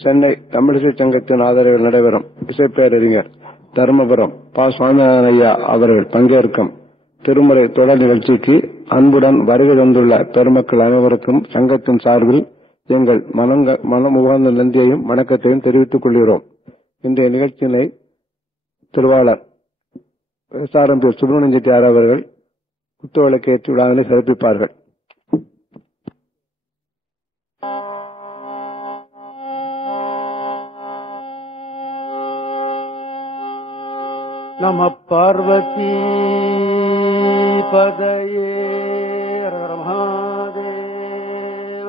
சென்னை தமிழிசை சங்கத்தின் ஆதரவில் நடைபெறும் இசைப்பேரறிஞர் தர்மபுரம் ப. சுவாமிநாதன் ஐயா அவர்கள் பங்கேற்கும் திருமுறை தொடர் நிகழ்ச்சிக்கு அன்புடன் வருகை தந்துள்ள பெருமக்கள் அனைவருக்கும் சங்கத்தின் சார்பில் எங்கள் மனம் உகந்த நன்றியையும் வணக்கத்தையும் தெரிவித்துக் கொள்கிறோம். இன்றைய நிகழ்ச்சியினை திருவாளர் SRMP சுப்பிரமணியன் செட்டியார் அவர்கள் குத்துவிளக்கேற்றி விழாவினை சிறப்பிப்பார்கள். நம பார்வதி பதயே மகாதேவ.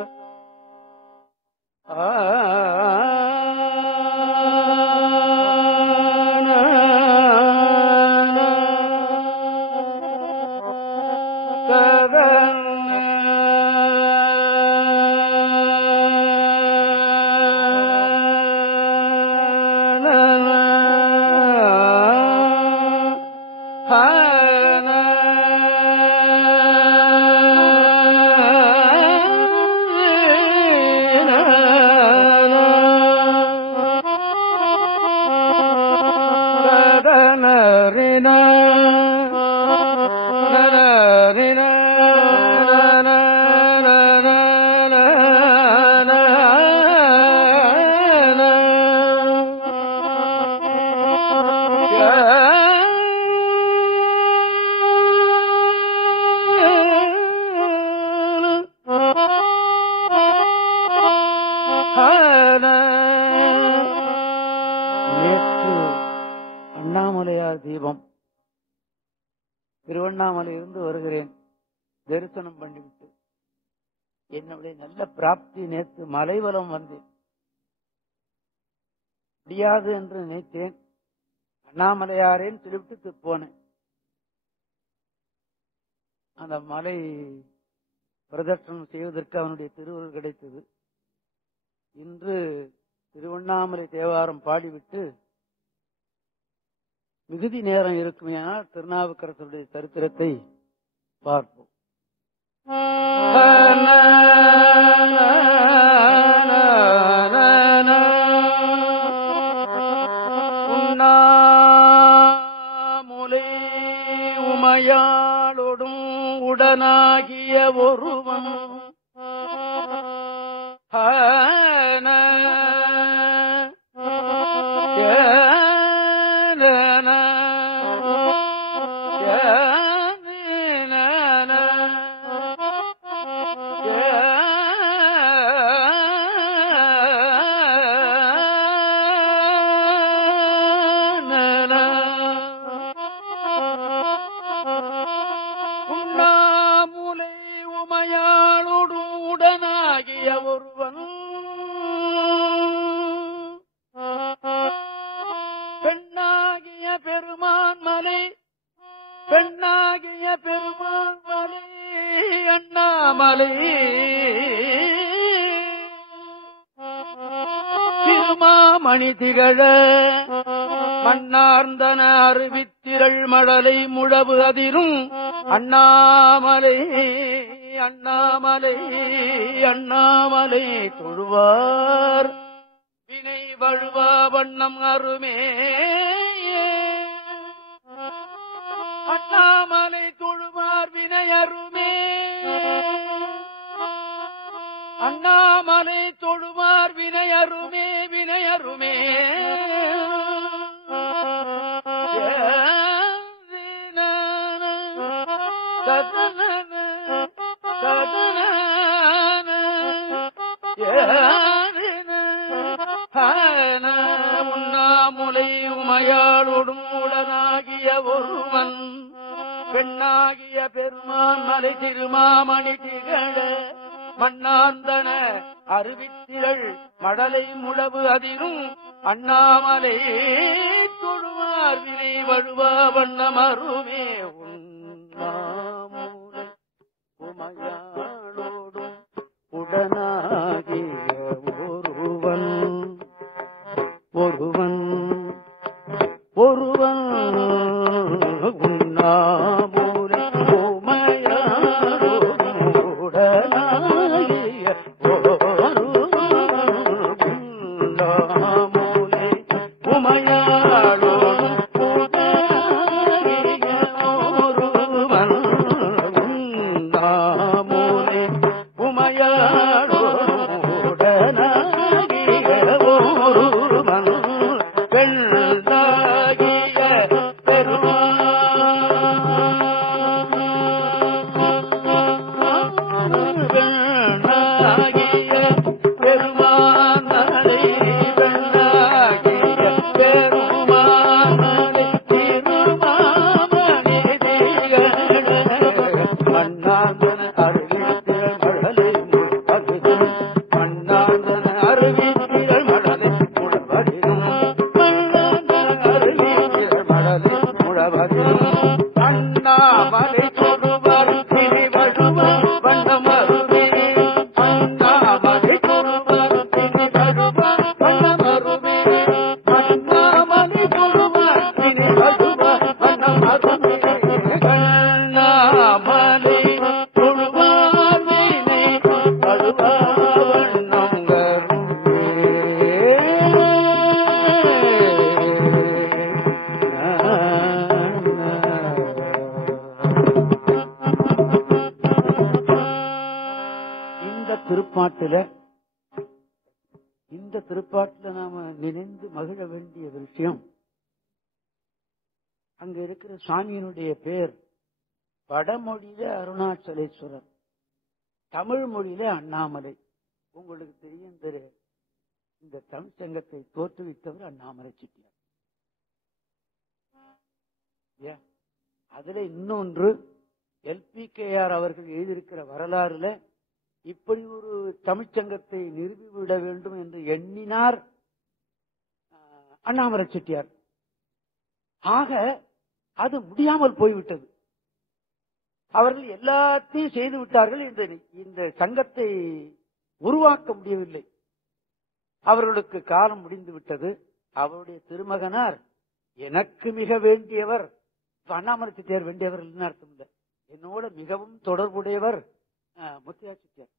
அண்ணாமலையார் தீபம் திருவண்ணாமலையிலிருந்து வருகிறேன். தரிசனம் பண்ணிவிட்டு என்னுடைய நல்ல பிராப்தி நேற்று மலைவலம் வந்தேன். முடியாது என்று நினைத்தேன். அண்ணாமலையாரேன்னு சொல்லிவிட்டு போனேன். அந்த மலை பிரதர்சனம் செய்வதற்கு அவனுடைய திருவுருள் கிடைத்தது. இன்று திருவண்ணாமலை தேவாரம் பாடிவிட்டு மிகுதி நேரம் இருக்குமேனால் திருநாவுக்கரசருடைய சரித்திரத்தை பார்ப்போம். உண்ணாமுலை உமையாளொடும் உடனாகிய ஒருவன் திருமாமணி திகழ மன்னார்ந்தன அறிவித்திரள் மடலை முழவு அதிரும் அண்ணாமலை அண்ணாமலை அண்ணாமலை தொழுவார் வினை வழுவா வண்ணம் அருமே. அண்ணாமலை தொழுவார் வினை அருமே. அண்ணாமலை தொழுவார் வினையருமே வினையருமே. உண்ணாமுலை உமையாளொடும் உடனாகிய ஒருவன் பெண்ணாகிய பெருமான் மலை திருமாமணி திகழ மண்ணாந்தன அறிவித்திரள் மடலை முழவு அதிரும் அண்ணாமலை தொழுவார் வினை வழுவா வண்ணமருமே. உண்ணாமுலை உமையாளோடும் உடனாகிய ஒருவன் ஒருவன் ஒருவன் உண்ணாமுலை உமையாளோடும் உடனாகிய ஒருவன் இந்த திருப்பாட்டுல நாம நினைந்து மகிழ வேண்டிய விஷயம், அங்க இருக்கிற சுவாமியினுடைய பேர் வடமொழியில அருணாச்சலேஸ்வரர், தமிழ் மொழியில அண்ணாமலை. உங்களுக்கு தெரியும், இந்த தமிழ் சங்கத்தை தோற்றுவித்தவர் அண்ணாமலை செட்டியார். அதுல இன்னொன்று, LPKR அவர்கள் எழுதியிருக்கிற வரலாறுல இப்படி ஒரு தமிழ்ச்சங்கத்தை நிறுவிவிட வேண்டும் என்று எண்ணினார் அண்ணாமலை செட்டியார். ஆக அது முடியாமல் போய்விட்டது. அவர்கள் எல்லாத்தையும் செய்து விட்டார்கள், இந்த சங்கத்தை உருவாக்க முடியவில்லை. அவர்களுக்கு காலம் முடிந்து விட்டது. அவருடைய திருமகனார் எனக்கு மிக வேண்டியவர், அண்ணாமலை செட்டியார் வேண்டியவர் இல்லைன்னு அர்த்தம் இல்லை, என்னோட மிகவும் தொடர்புடையவர் முத்தையா செட்டியார்.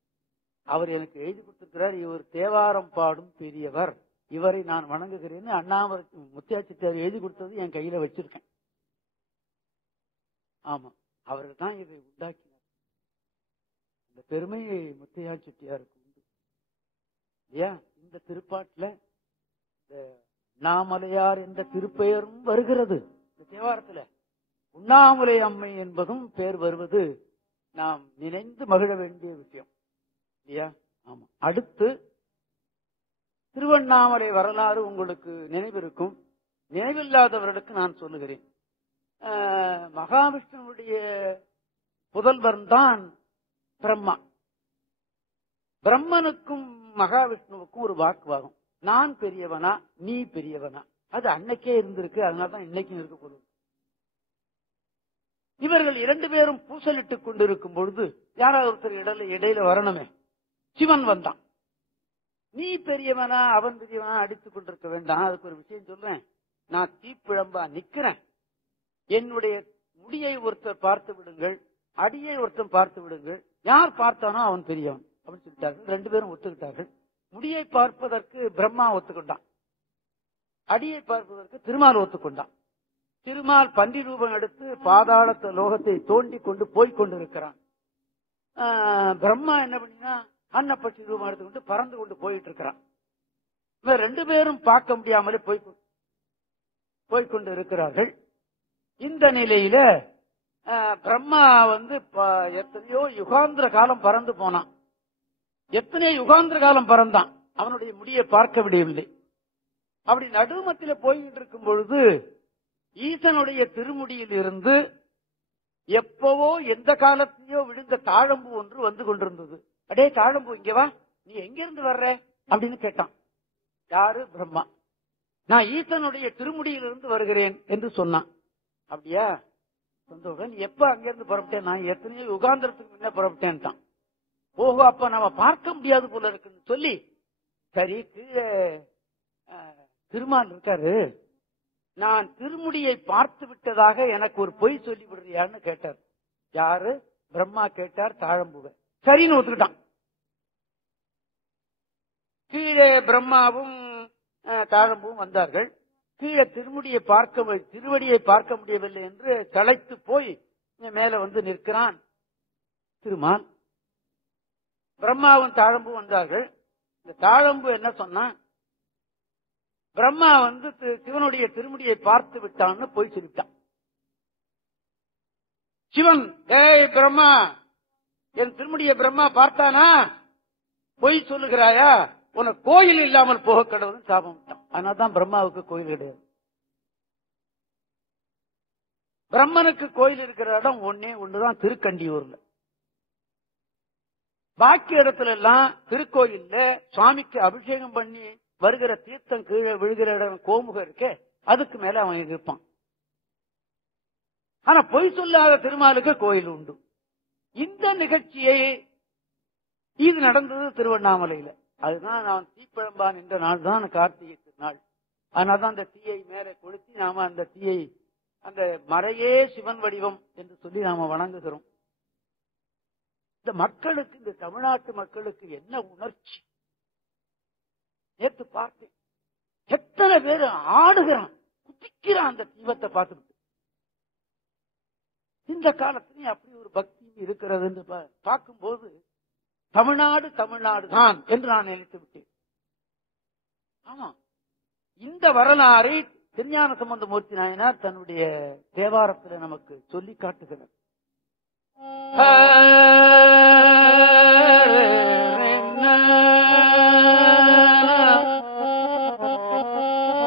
அவர் எனக்கு எழுதி கொடுத்திருக்கிறார், இவர் தேவாரம் பாடும் பெரியவர், இவரை நான் வணங்குகிறேன்னு அண்ணாமலை முத்தையா செட்டியார் எழுதி கொடுத்தது என் கையில வச்சிருக்கேன். ஆமா, அவர்கள் தான் இதை உண்டாக்கினார். இந்த பெருமையை முத்தையா செட்டியாருக்கு உண்டு இல்லையா? இந்த திருப்பாட்டுல இந்த உண்ணாமலையார் என்ற திருப்பெயரும் வருகிறது. இந்த தேவாரத்துல உண்ணாமலை அம்மை என்பதும் பெயர் வருவது நாம் நினைந்து மகிழ வேண்டிய விஷயம் இல்லையா? ஆமா. அடுத்து திருவண்ணாமலை வரலாறு உங்களுக்கு நினைவிருக்கும். நினைவில்லாதவர்களுக்கு நான் சொல்லுகிறேன். மகாவிஷ்ணுவுடைய புதல்வர் தான் பிரம்மா. பிரம்மனுக்கும் மகாவிஷ்ணுவுக்கும் ஒரு வாக்குவாதம், நான் பெரியவனா நீ பெரியவனா. அது அன்னைக்கே இருந்திருக்கு, அதனாலதான் இன்னைக்கும் இருக்கக்கூடும். இவர்கள் இரண்டு பேரும் பூசலிட்டுக் கொண்டிருக்கும் பொழுது யாராவது ஒருத்தர் இடையில வரணுமே. சிவன் வந்தான். நீ பெரியவனா அவன் பெரியவனா அடித்துக் கொண்டிருக்க வேண்டாம், அதுக்கு ஒரு விஷயம் சொல்றேன். நான் தீப்பிழம்பா நிக்கிறேன், என்னுடைய முடியை ஒருத்தர் பார்த்து விடுங்கள், அடியை ஒருத்தர் பார்த்து விடுங்கள், யார் பார்த்தானோ அவன் பெரியவன் அப்படின்னு சொல்லிட்டார்கள். ரெண்டு பேரும் ஒத்துக்கிட்டார்கள். முடியை பார்ப்பதற்கு பிரம்மா ஒத்துக்கொண்டான், அடியை பார்ப்பதற்கு திருமால் ஒத்துக்கொண்டான். திருமால் பன்றி ரூபம் எடுத்து பாதாள லோகத்தை தோண்டி கொண்டு போய் கொண்டிருக்கிறான். பிரம்மா என்ன பண்ணினா அன்னப்பட்டி ரூபம் எடுத்துக்கொண்டு பறந்து கொண்டு போயிட்டு இருக்கிறான். ரெண்டு பேரும் பார்க்க முடியாமலே போய்கொண்டு இருக்கிறார்கள். இந்த நிலையில பிரம்மா எத்தனையோ யுகாந்திர காலம் பறந்து போனான். எத்தனையோ யுகாந்திர காலம் பறந்தான், அவனுடைய முடியை பார்க்க முடியவில்லை. அப்படி நடுமத்தில போய்கிட்டு இருக்கும் பொழுது ஈசனுடைய திருமுடியில் இருந்து எப்பவோ எந்த காலத்திலேயோ விழுந்த தாழம்பு ஒன்று வந்து கொண்டிருந்தது. அடே தாழம்பு, இங்க வா, நீ எங்க இருந்து வர்ற அப்படின்னு கேட்டான். யாரு? பிரம்மா. நான் ஈசனுடைய திருமுடியிலிருந்து வருகிறேன் என்று சொன்னான். அப்படியா? சொந்த நீ எப்ப அங்கிருந்து புறப்பட்டேன்? நான் எத்தனையோ யுகாந்திரத்துக்கு முன்ன புறப்பட்டேன். ஓஹோ, அப்ப நம்ம பார்க்க முடியாது போல இருக்குன்னு சொல்லி, சரி கீழே திருமால் இருக்காரு, நான் திருமுடியை பார்த்து விட்டதாக எனக்கு ஒரு பொய் சொல்லி விடுறியான்னு கேட்டார். யாரு? பிரம்மா கேட்டார் தாழம்புவ. சரின்னு ஒத்துக்கிட்டான். கீழே பிரம்மாவும் தாழம்புவும் வந்தார்கள். கீழே திருவடியை பார்க்க முடியவில்லை என்று களைத்து போய் மேல வந்து நிற்கிறான் திருமால். பிரம்மாவும் தாழம்பும் வந்தார்கள். இந்த தாழம்பு என்ன சொன்னா, பிரம்மா சிவனுடைய திருமுடியை பார்த்து விட்டான்னு போய் சொல்லிட்டான். சிவன், ஏய் பிரம்மா, என் திருமுடியை பிரம்மா பார்த்தானா? பொய் சொல்லுகிறாயா? உனக்கு கோயில் இல்லாமல் போக கடவுள் சாபம் விட்டான். அதனால்தான் பிரம்மாவுக்கு கோயில் கிடையாது. பிரம்மனுக்கு கோயில் இருக்கிற இடம் ஒன்னே ஒண்ணுதான், திருக்கண்டியூர்ல. பாக்கி இடத்துல எல்லாம் திருக்கோயில்ல சுவாமிக்கு அபிஷேகம் பண்ணி வருகிற தீர்த்தம் கீழே விழுகிற இடம் கோமுகம் இருக்கே, அதுக்கு மேல அவன் இருப்பான். ஆனா பொய் சொல்லாத திருமாலுக்கு கோயில் உண்டு. இந்த நிகழ்ச்சியை இது நடந்தது திருவண்ணாமலையில. அதுதான் நான் தீப்பழம்பான் என்ற நாள் தான் கார்த்திகை திருநாள். அதனால்தான் அந்த தீயை மேலே கொளுத்தி நாம அந்த தீயை, அந்த மறையே சிவன் வடிவம் என்று சொல்லி நாம வணங்குகிறோம். இந்த மக்களுக்கு, இந்த தமிழ்நாட்டு மக்களுக்கு என்ன உணர்ச்சி! நேற்று பார்த்தேன், எத்தனை பேர் ஆடுகிறான், குதிக்கிறான் அந்த தீபத்தை பார்த்துட்டு. இந்த காலத்திலேயே அப்படி ஒரு பக்தி இருக்கிறது என்று பார்க்கும்போது தமிழ்நாடு தமிழ்நாடு தான் என்று நான் நினைத்து விட்டேன். ஆமா, இந்த வரலாறை திருஞான சம்பந்தமூர்த்தி நாயனார் தன்னுடைய தேவாரத்தில் நமக்கு சொல்லி காட்டுகிறார்.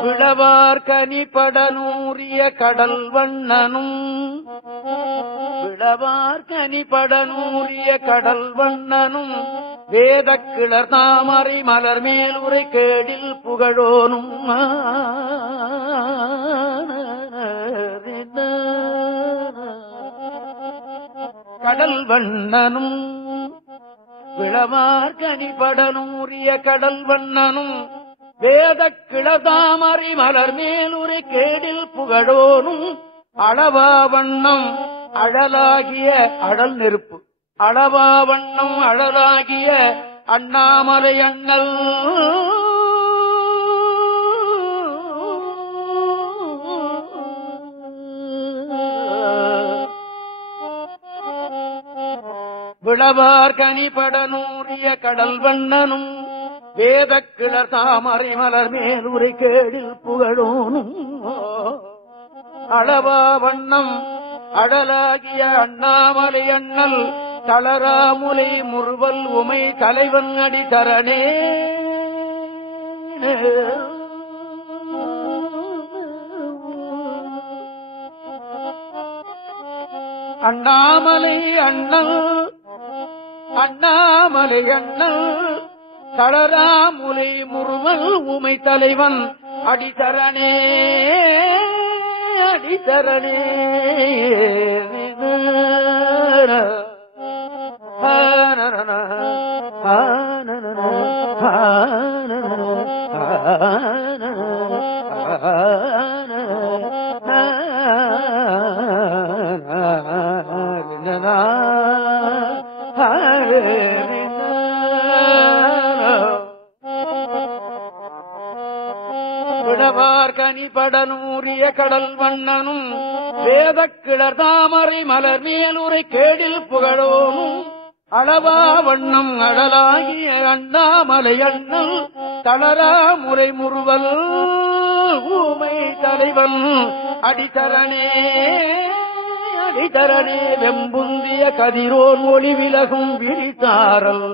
விளவார் கனி படனூரிய கடல் வண்ணனும், விளவார் கனி படனூரிய கடல் வண்ணனும், வேத கிளர் தாமரை மலர் மேல் உரை கேடில் புகழோனும், கடல் வண்ணனும், விளவார் கனி படனூரிய கடல் வண்ணனும், வேத கிளதாமரை மலர் மேல் உரை கேடில் புகழோனும், அளவா வண்ணம் அழலாகிய அழல் நெருப்பு, அளவா வண்ணம் அழலாகிய அண்ணாமலை அண்ணல், விளவார் கனி படனூரிய கடல் வண்ணனும், வேத கிளர் தாமரை மலர் மேல் உரை கேடில் புகழோனும், அளவா வண்ணம் அடலாகிய அண்ணாமலை அண்ணல், தளராமுலை முறுவல் உமை தலைவன் அடி தரணே. அண்ணாமலை அண்ணல், அண்ணாமலை அண்ணல், தளராமுலை முறுவல் உமை தலைவன் அடித்தரணே, அடித்தரணே. விளவார் கனி படனூரிய கடல் வண்ணனும், வேத கிளர் தாமரை மலர் மேல் உரை கேடில் புகழோனும், அளவா வண்ணம் அழலாகிய அண்ணாமலை அண்ணல், தளரா முறை முறுவல் ஊமை தலைவன் அடித்தரணே, அடித்தரணே. வெம்புந்திய கதிரோன் ஒளி விலகும் விழித்தாரல்,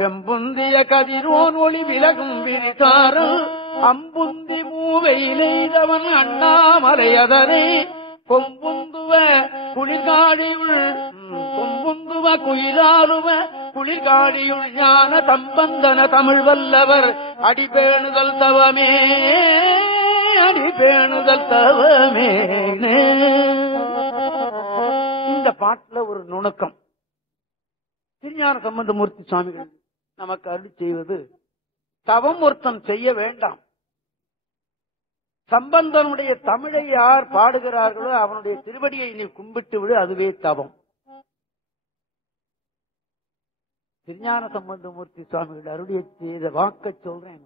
வெம்புந்திய கதிரோன் ஒளி விலகும் விழித்தாரல், அம்புந்தி மூவையிலெய்தவன் அண்ணாமலை அதனை, கொம்புந்துவ குளிர்காடியுள், கொம்புந்துவ குயிலாலுவ குளிர்காடியுள் ஞான தம்பந்தன தமிழ் வல்லவர் அடிபேணுதல் தவமே, அடிபேணுதல் தவமே. இந்த பாட்டுல ஒரு நுணுக்கம். திருஞான சம்பந்தமூர்த்தி சுவாமிகள் நமக்கு அருளி செய்வது, தவம் ஒருத்தன் செய்ய வேண்டாம், சம்பந்தனுடைய தமிழை யார் பாடுகிறார்களோ அவனுடைய திருவடியை நீ கும்பிட்டு விடு, அதுவே தவம். திருஞான சம்பந்தமூர்த்தி சுவாமிகள் அருளிய செய்த வாக்க சொல்றேன்.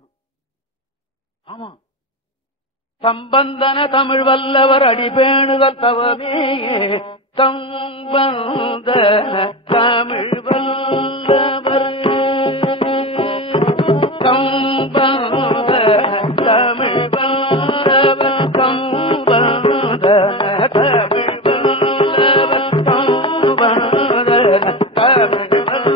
ஆமா, சம்பந்தன தமிழ் வல்லவர் அடிபேணுதல் தவமே, சம்பந்தன தமிழ் வல்லவர், சம்பந்தன தமிழ் வல்லவர், சம்பந்தன தமிழ் வல்லவர், சம்பந்தன தமிழ் வல்லவர்,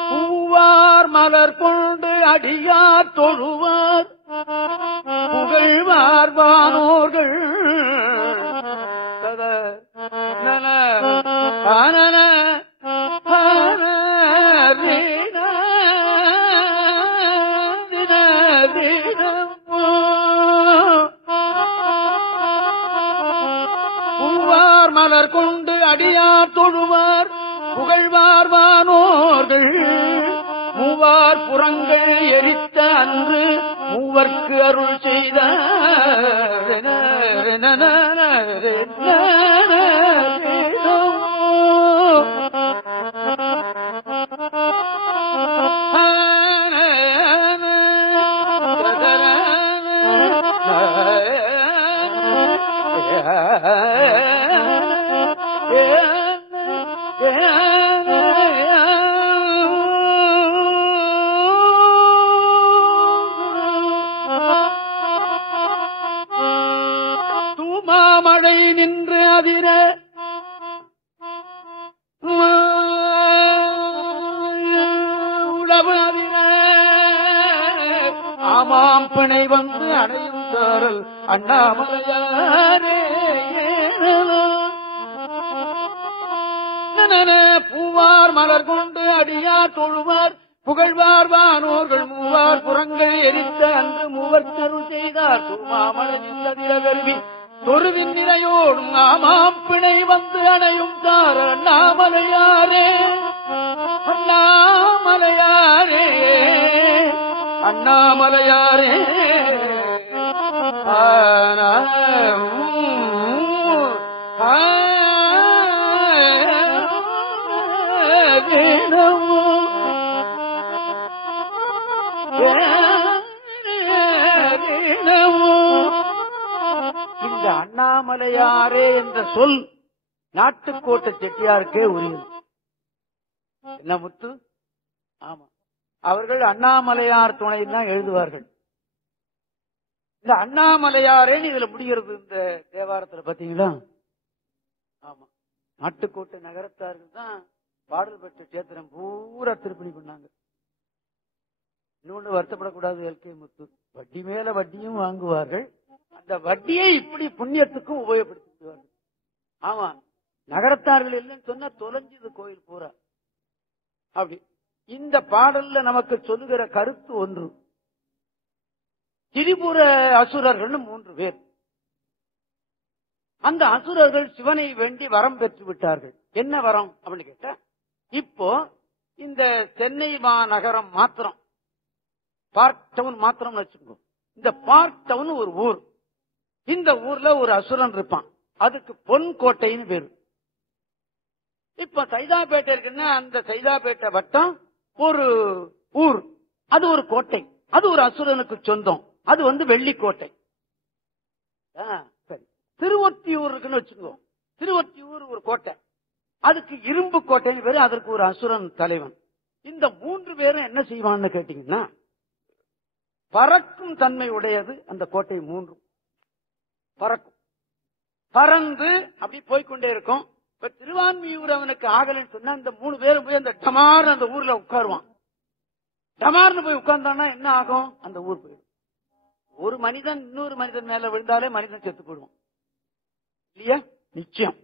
பூவார் மலர் கொண்டு அடியார் தொழுவார் புகழ்வார் வானோர்கள் பூவார் மலர் கொண்டு அடியார் தொழுவார் புகழ்வார் வானோர்கள் மூவார் புறங்கள் எரித்த அன்று மூவர்க்கு அருள் செய்த தூமாமழை நின்று அதிர உளவு அதிர ஆமாம் பிணை வந்து அடையும் சாரல் அண்ணாமலையாரே பூவார் மலர் கொண்டு அடியார் தொழுவார் புகழ்வார் வானோர்கள் மூவார் புறங்கள் எரித்த அன்று மூவர் தருள் செய்தார் தூமாமலை நின்றதிர கருவி தொருவின் நிறையோடும் ஆமாம் பிணை வந்து அணையும் தார அண்ணாமலையாரே அண்ணாமலையாரே அண்ணாமலையாரே இந்த அண்ணாமலையாரே என்ற சொல் நாட்டுக்கோட்டை செட்டியாருக்கே உரியது. என்ன முத்து? ஆமா, அவர்கள் அண்ணாமலையார் துணையில் தான் எழுதுவார்கள். இந்த அண்ணாமலையாரே இதுல முடிகிறது இந்த தேவாரத்துல பாத்தீங்களா? ஆமா, நாட்டுக்கோட்டை நகரத்தார்கள் தான் பாடல் பெற்ற கேத்திரம் பூரா திருப்பணி பண்ணாங்க. இன்னொன்று வருத்தப்படக்கூடாது, எல்கே முத்து வட்டி மேல வட்டியும் வாங்குவார்கள். அந்த வட்டியை இப்படி புண்ணியத்துக்கும் உபயோகப்படுத்திடுவார்கள். ஆமா, நகரத்தார்கள் இல்லைன்னு சொன்னா தொலைஞ்சது கோயில் பூரா. அப்படி இந்த பாடல்ல நமக்கு சொல்லுகிற கருத்து ஒன்று. திரிபுர அசுரர்கள் 3 பேர். அந்த அசுரர்கள் சிவனை வேண்டி வரம் பெற்று விட்டார்கள். என்ன வரம் அப்படின்னு கேட்டா, இப்போ இந்த சென்னை மாநகரம் மாத்திரம் பார்க் டவுன் மாத்திரம் வச்சுக்கோ. இந்த பார்க் டவுன் ஒரு ஊர். இந்த ஊர்ல ஒரு அசுரன் இருப்பான். அதுக்கு பொன்கோட்டைன்னு பேரு. இப்ப சைதாப்பேட்டை இருக்குன்னா அந்த சைதாப்பேட்டை வட்டம் ஒரு ஊர். அது ஒரு கோட்டை. அது ஒரு அசுரனுக்கு சொந்தம். அது வெள்ளிக்கோட்டை. சரி, திருவொத்தியூர் இருக்குன்னு வச்சுக்கோ. திருவொத்தியூர் ஒரு கோட்டை. அதுக்கு இரும்பு கோட்டைன்னு பேரு. அதற்கு ஒரு அசுரன் தலைவன். இந்த 3 பேரும் என்ன செய்வான்னு கேட்டீங்கன்னா, பறக்கும் தன்மை உடையது அந்த கோட்டை 3 பறக்கும். பறந்து அப்படி போய்கொண்டே இருக்கும். இப்ப திருவான்மியூர் அவனுக்கு ஆகலன்னு சொன்னா இந்த 3 பேரும் போய் அந்த டமார் அந்த ஊர்ல உட்காருவான். டமார்னு போய் உட்கார்ந்தான்னா என்ன ஆகும்? அந்த ஊர் போயிடும். ஒரு மனிதன் இன்னொரு மனிதன் மேல விழுந்தாலே மனிதன் செத்து போயிடுவான் இல்லையா? நிச்சயம்.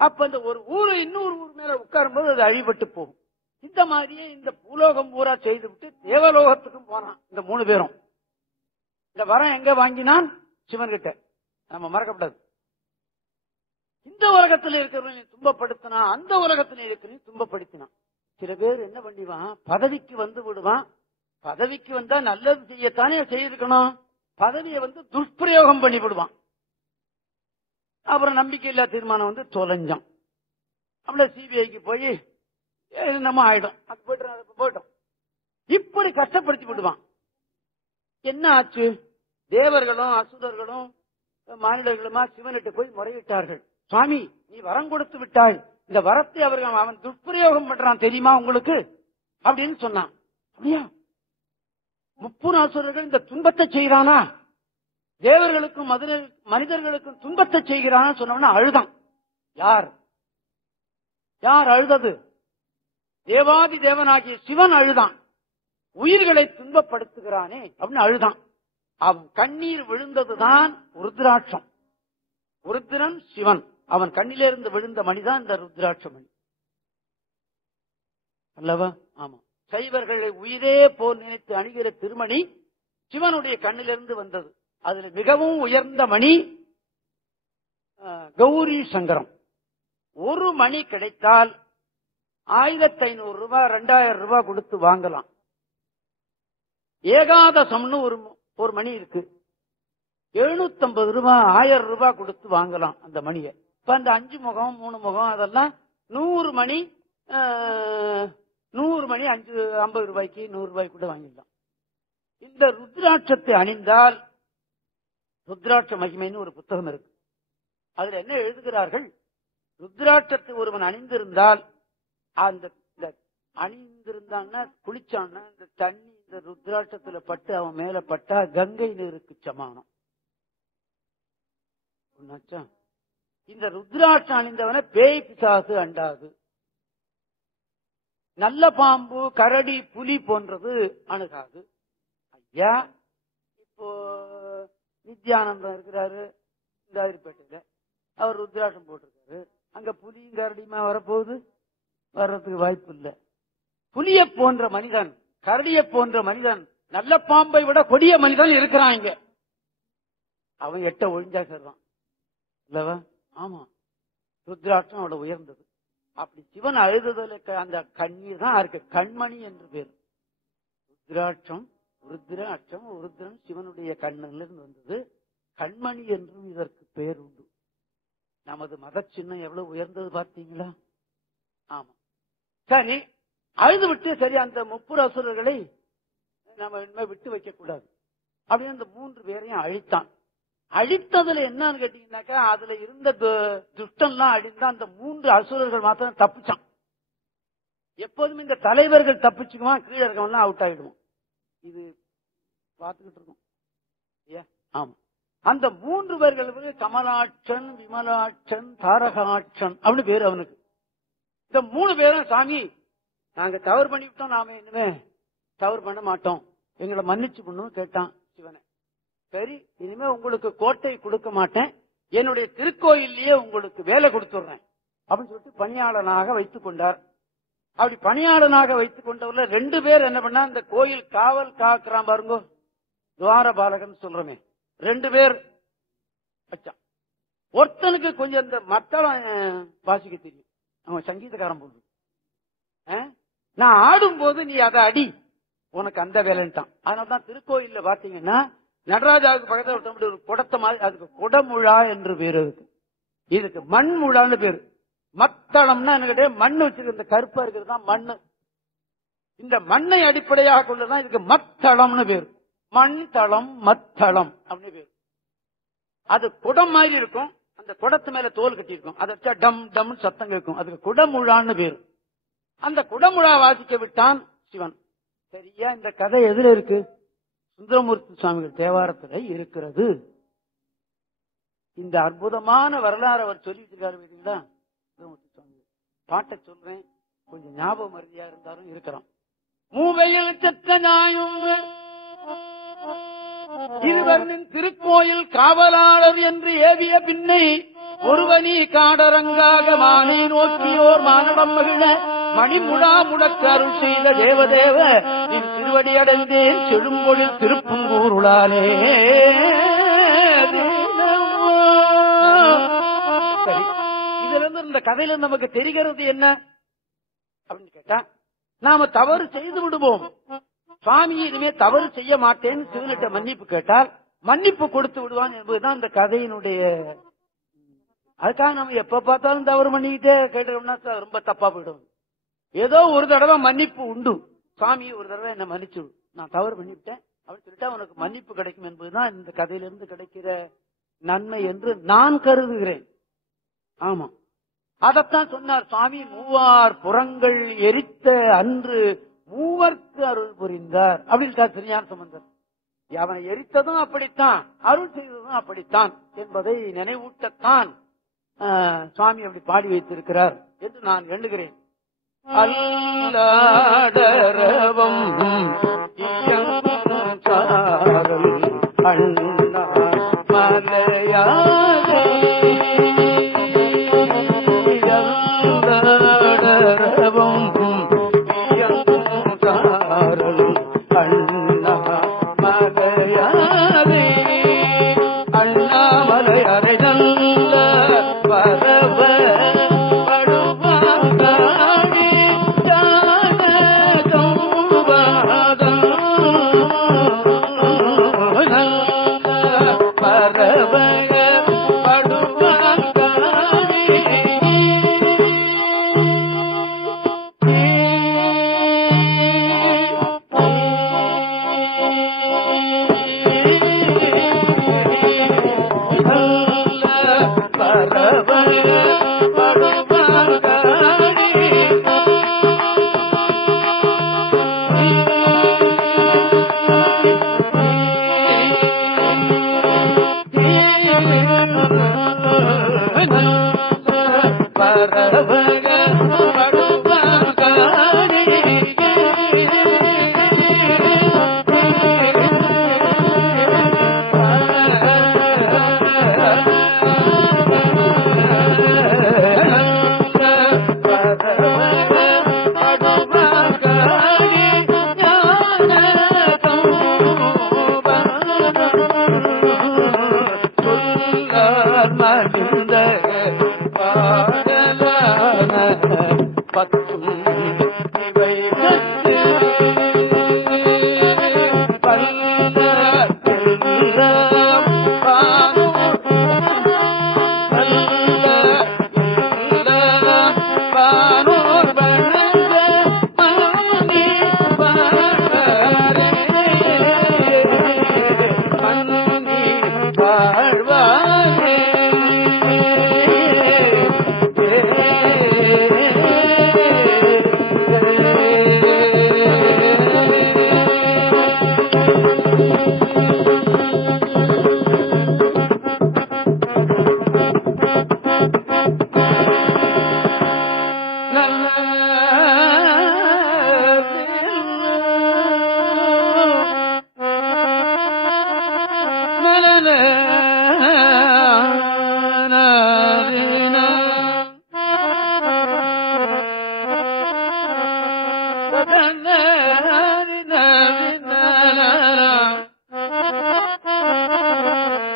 அப்ப அந்த ஒரு ஊரு இன்னொரு ஊர் மேல உட்காரும் போது அது அழிபட்டு போகும். இந்த மாதிரியே இந்த பூலோகம் பூரா செய்து விட்டு தேவலோகத்துக்கும் போனான். இந்த 3 பேரும் இந்த வரம் எங்க வாங்கினான்? சிவன் கிட்ட. நம்ம மறக்கப்படாது. இந்த உலகத்தில் இருக்கிறவன் துன்பப்படுத்தினா, அந்த உலகத்தில் இருக்கிறவன் துன்பப்படுத்தினான். சில பேர் என்ன பண்ணிவான், பதவிக்கு வந்து விடுவான். பதவிக்கு வந்தா நல்லது செய்யத்தானே செய்திருக்கணும். பதவியை துஷ்பிரயோகம் பண்ணி விடுவான். அப்புறம் நம்பிக்கை இல்லா தீர்மானம் தொலைஞ்சான். அப்படியே சிபிஐக்கு போய் நம்ம ஆயிடும். அது போயிட்டோம். இப்படி கஷ்டப்படுத்தி விடுவான். என்ன ஆச்சு? தேவர்களும் அசுரர்களும் மானிடர்களுமா சிவனிட்டு போய் முறையிட்டார்கள். சுவாமி, நீ வரம் கொடுத்து விட்டாள், இந்த வரத்தை அவன் துஷ்பிரயோகம் பண்றான் தெரியுமா உங்களுக்கு அப்படின்னு சொன்னான். அப்படியா? 30 அசுரர்கள் இந்த துன்பத்தை செய்கிறானா? தேவர்களுக்கும் மனிதர்களுக்கும் துன்பத்தை செய்கிறானா சொன்னவன அழுதான். யார் அழுதது? தேவாதி தேவனாகிய சிவன் அழுதான். உயிர்களை துன்பப்படுத்துகிறானே அப்படின்னு அழுதான். அவன் கண்ணீர் விழுந்ததுதான் ருத்ராட்சம். ருத்ரன் சிவன், அவன் கண்ணிலிருந்து விழுந்த மணிதான் இந்த ருத்ராட்ச மணி அல்லவா? ஆமா. சைவர்களை உயிரே போல் நினைத்து அணுகிற திருமணி சிவனுடைய கண்ணிலிருந்து வந்தது. அதுல மிகவும் உயர்ந்த மணி கௌரி சங்கரம். ஒரு மணி கிடைத்தால் 1500 ரூபாய் 2000 ரூபாய் கொடுத்து வாங்கலாம். ஏகாதசம்னு ஒரு மணி இருக்கு, 750 ரூபாய் 1000 ரூபாய் கொடுத்து வாங்கலாம் அந்த மணியை. இப்ப அந்த 5 முகம் 3 முகம் அதெல்லாம் 100 மணி 50 ரூபாய்க்கு 100 ரூபாய்க்கு கூட வாங்கிடலாம். இந்த ருத்ராட்சத்தை அணிந்தால், ருத்ராட்ச மகிமைன்னு ஒரு புத்தகம் இருக்கு. அதுல என்ன எழுதுகிறார்கள்? ருத்ராட்சத்தை ஒருவன் அணிந்திருந்தால், அந்த அணிந்திருந்தான்னா குளிச்சான்னா இந்த தண்ணி இந்த ருத்ராட்சத்துல பட்டு அவன் மேல பட்டா கங்கை நீருக்கு சமானம். இந்த ருத்ராட்சம் அணிந்தவன பேய் பிசாசு அண்டாது. நல்ல பாம்பு கரடி புலி போன்றது அணுகாது. ஐயா, இப்போ நித்யானந்தம் இருக்கிறாரு இந்த ஆதிரிப்பேட்டையில, அவர் ருத்ராட்சம் போட்டிருக்காரு. அங்க புலியும் கரடியுமா வரப்போகுது? வர்றதுக்கு வாய்ப்பு இல்லை. புலிய போன்ற மனிதன், கரடிய போன்ற மனிதன், நல்ல பாம்பை விட கொடிய மனிதன் இருக்கிறான் இங்க. அவன் 8 ஒழிஞ்சா சேர்றான் இல்லவா? ஆமா, ருத்ராட்சம் அவளை உயர்ந்தது. அப்படி சிவன் அழுதுதலுக்கு அந்த கண்ணீர் தான் இருக்கு கண்மணி என்று பேர். ருத்ராட்சம் ருத்ரன் சிவனுடைய கண்ணிலிருந்து வந்தது. கண்மணி என்றும் இதற்கு பேர் உண்டு. நமது மத சின்னம் எவ்வளவு உயர்ந்தது பார்த்தீங்களா? ஆமா. சரி, அழுது விட்டு சரி அந்த 30 அசுரர்களை நம்ம இனிமே விட்டு வைக்க கூடாது அப்படின்னு அந்த 3 பேரையும் அழித்தான். அழித்ததுல என்னன்னு கேட்டீங்கன்னாக்கா, அதுல இருந்த துஷ்டன்லாம் அழிந்தா அந்த 3 அசுரர்கள் மாத்திரம் தப்பிச்சான். எப்போதுமே இந்த தலைவர்கள் தப்பிச்சுக்குவான், கீழே இருக்கவன்லாம் அவுட் ஆயிடுவோம். இது பார்த்துக்கிட்டு இருக்கோம். ஆமா, அந்த 3 பேர்களுக்கு கமலாட்சன், விமலாட்சன், தாரகாட்சன் அப்படின்னு பேரு அவனுக்கு. இந்த 3 பேரும், சாமி நாங்க தவறு பண்ணிவிட்டோம், நாம இனிமே தவறு பண்ண மாட்டோம், எங்களை மன்னிச்சு பண்ணும் கேட்டான் சிவனை. சரி, இனிமே உங்களுக்கு கோட்டை கொடுக்க மாட்டேன், என்னுடைய திருக்கோயிலேயே உங்களுக்கு வேலை கொடுத்துடுறேன் அப்படின்னு சொல்லிட்டு பணியாளனாக வைத்துக் கொண்டார். அப்படி பணியாளனாக வைத்துக் கொண்டவர்ல 2 பேர் என்ன பண்ணா, இந்த கோயில் காவல் காக்குறான் பாருங்க, துவார பாலகன் சொல்றமே, 2 பேர் வச்சான். ஒருத்தனுக்கு கொஞ்சம் இந்த மத்தளம் வாசிக்க தெரியும், அவன் சங்கீதக்காரன் போது. நான் ஆடும் போது நீ அதை அடி, உனக்கு அந்த வேலைன்ட்டான். அதனால்தான் திருக்கோயில்ல பாத்தீங்கன்னா நடராஜாவுக்கு பக்கத்தில் ஒரு குடத்தை மாதிரி, அதுக்கு குடமுழா என்று பேரு இருக்கு. இதுக்கு மண்முழான்னு பேரு. மத்தளம்னா என்ன, மண் வச்சிருக்க இந்த கருப்பா இருக்கிறது தான் மண்ணு. இந்த மண்ணை அடிப்படையாக கொண்டுதான் இதுக்கு மத்தளம்னு பேரு. மண் தளம் மத்தளம் அப்படின்னு பேரு. அது குடம் மாதிரி இருக்கும், அந்த குடத்து மேல தோல் கட்டி இருக்கும், அதை வச்சா டம் டம் சத்தம் கேட்கும், அதுக்கு குடமுழான்னு பேரு. அந்த குடமுழா வாசிக்க விட்டான் சிவன். சரியா, இந்த கதை எதுல இருக்கு? சுந்தரமூர்த்தி சுவாமிகள் தேவாரத்துல இருக்கிறது. இந்த அற்புதமான வரலாறு அவர் சொல்லி வச்சிருக்காரு. வீட்டுங்களா, சுந்தரமூர்த்தி சுவாமிகள் பாட்டை சொல்றேன், கொஞ்சம் ஞாபகம் மருதியா இருந்தாலும் இருக்கிறோம். மூவையில் செத்த நாயும் இருவரின் திருக்கோயில் காவலாளர் என்று ஏவிய பின்னை ஒருவனி காடரங்காக மானை நோக்கியோர் மானடம் மகிழ மணிமுழா முடக்கு அருள் செய்த தேவதேவ நின் திருவடி அடைந்தேன் செழும்பொழில் திருப்பங்கூருளானே. சரி, இதுல இருந்து இந்த கதையில நமக்கு தெரிகிறது என்ன அப்படின்னு கேட்டா, நாம தவறு செய்து விடுவோம், சுவாமி இனிமே தவறு செய்ய மாட்டேன்னு சிவனிட்ட மன்னிப்பு கேட்டால் மன்னிப்பு கொடுத்து விடுவான் என்பதுதான் இந்த கதையினுடைய. அதுக்காக நம்ம எப்ப பார்த்தாலும் தவறு பண்ணிக்கிட்டே கேட்டோம்னா ரொம்ப தப்பா போயிடும். ஏதோ ஒரு தடவை மன்னிப்பு உண்டு, சுவாமி ஒரு தடவை என்ன மன்னிச்சு நான் தவறு பண்ணிவிட்டேன் அப்படின்னு சொல்லிட்டா உனக்கு மன்னிப்பு கிடைக்கும் என்பதுதான் இந்த கதையிலிருந்து கிடைக்கிற நன்மை என்று நான் கருதுகிறேன். ஆமா, அதத்தான் சொன்னார் சுவாமி. மூவார் புறங்கள் எரித்த அன்று மூவர்க்கு அருள் புரிந்தார் அப்படின்னு திருஞான சம்பந்தர். அவனை எரித்ததும் அப்படித்தான், அருள் செய்ததும் அப்படித்தான் என்பதை நினைவூட்டத்தான் சுவாமி அப்படி பாடி வைத்திருக்கிறார் என்று நான் எண்ணுகிறேன். அல்லாடரவம் அண்ணா மலையாரே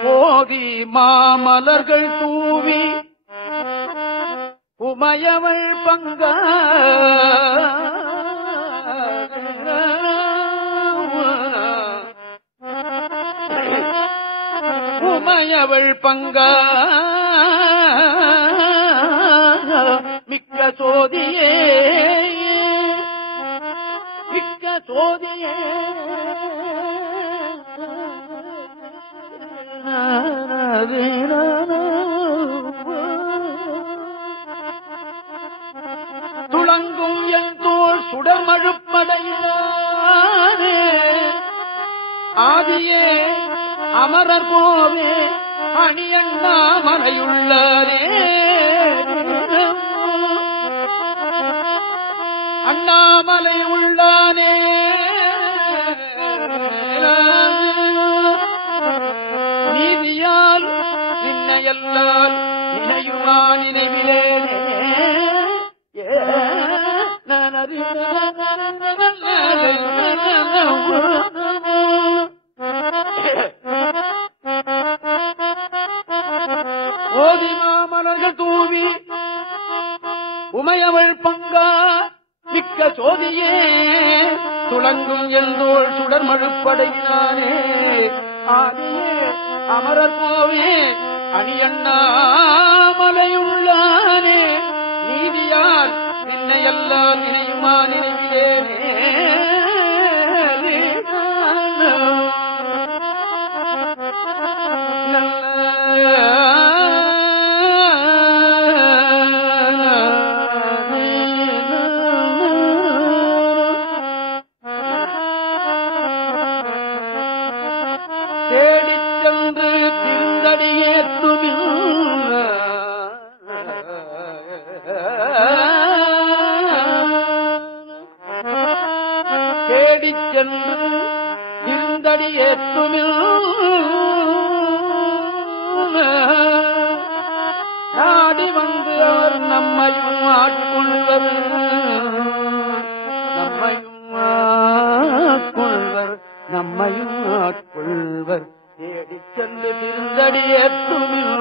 போதி மாமலர்கள் தூவி உமையவள் பங்க உமையவள் பங்க மிக்க சோதியே மிக்க சோதியே துளங்கும் என் தோள் சுடமழுப்படையிலே ஆதியே அமரர் போவே அணியண்ணா மறையுள்ளாரே அண்ணாமலை உள்ளானே நீதியால் நின்னையல்லால் நினையுமா நினைவிலேனே ஓதிமாமலர்கள் தூவி உமையவள் பங்கா மிக்க சோதியே துளங்கும் எந்தோள் சுடர் மழுப்படையினானே ஆதியே அமரர் கோவே அணியண்ணாமலையுள்ளானே நீதியால் நின்னையெல்லாம் நினையுமா நினைவிலேனே நாடி வந்து அவர் நம்மையும் ஆட்கொள்வர் நம்மையும் ஆட்கொள்வர் தேடி சென்று திருந்தடி ஏற்றுமில்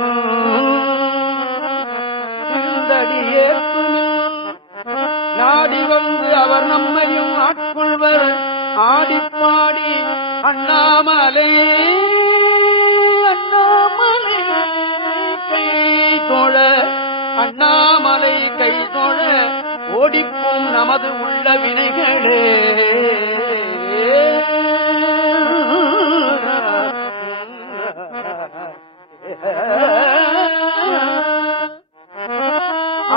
நாடி வந்து அவர் நம்மையும் ஆட்கொள்வர் ஆடிப்பாடி அண்ணாமலை கை தோழ அண்ணாமலை கை தோழ ஓடிப்போம் நமது உள்ள வினைகளே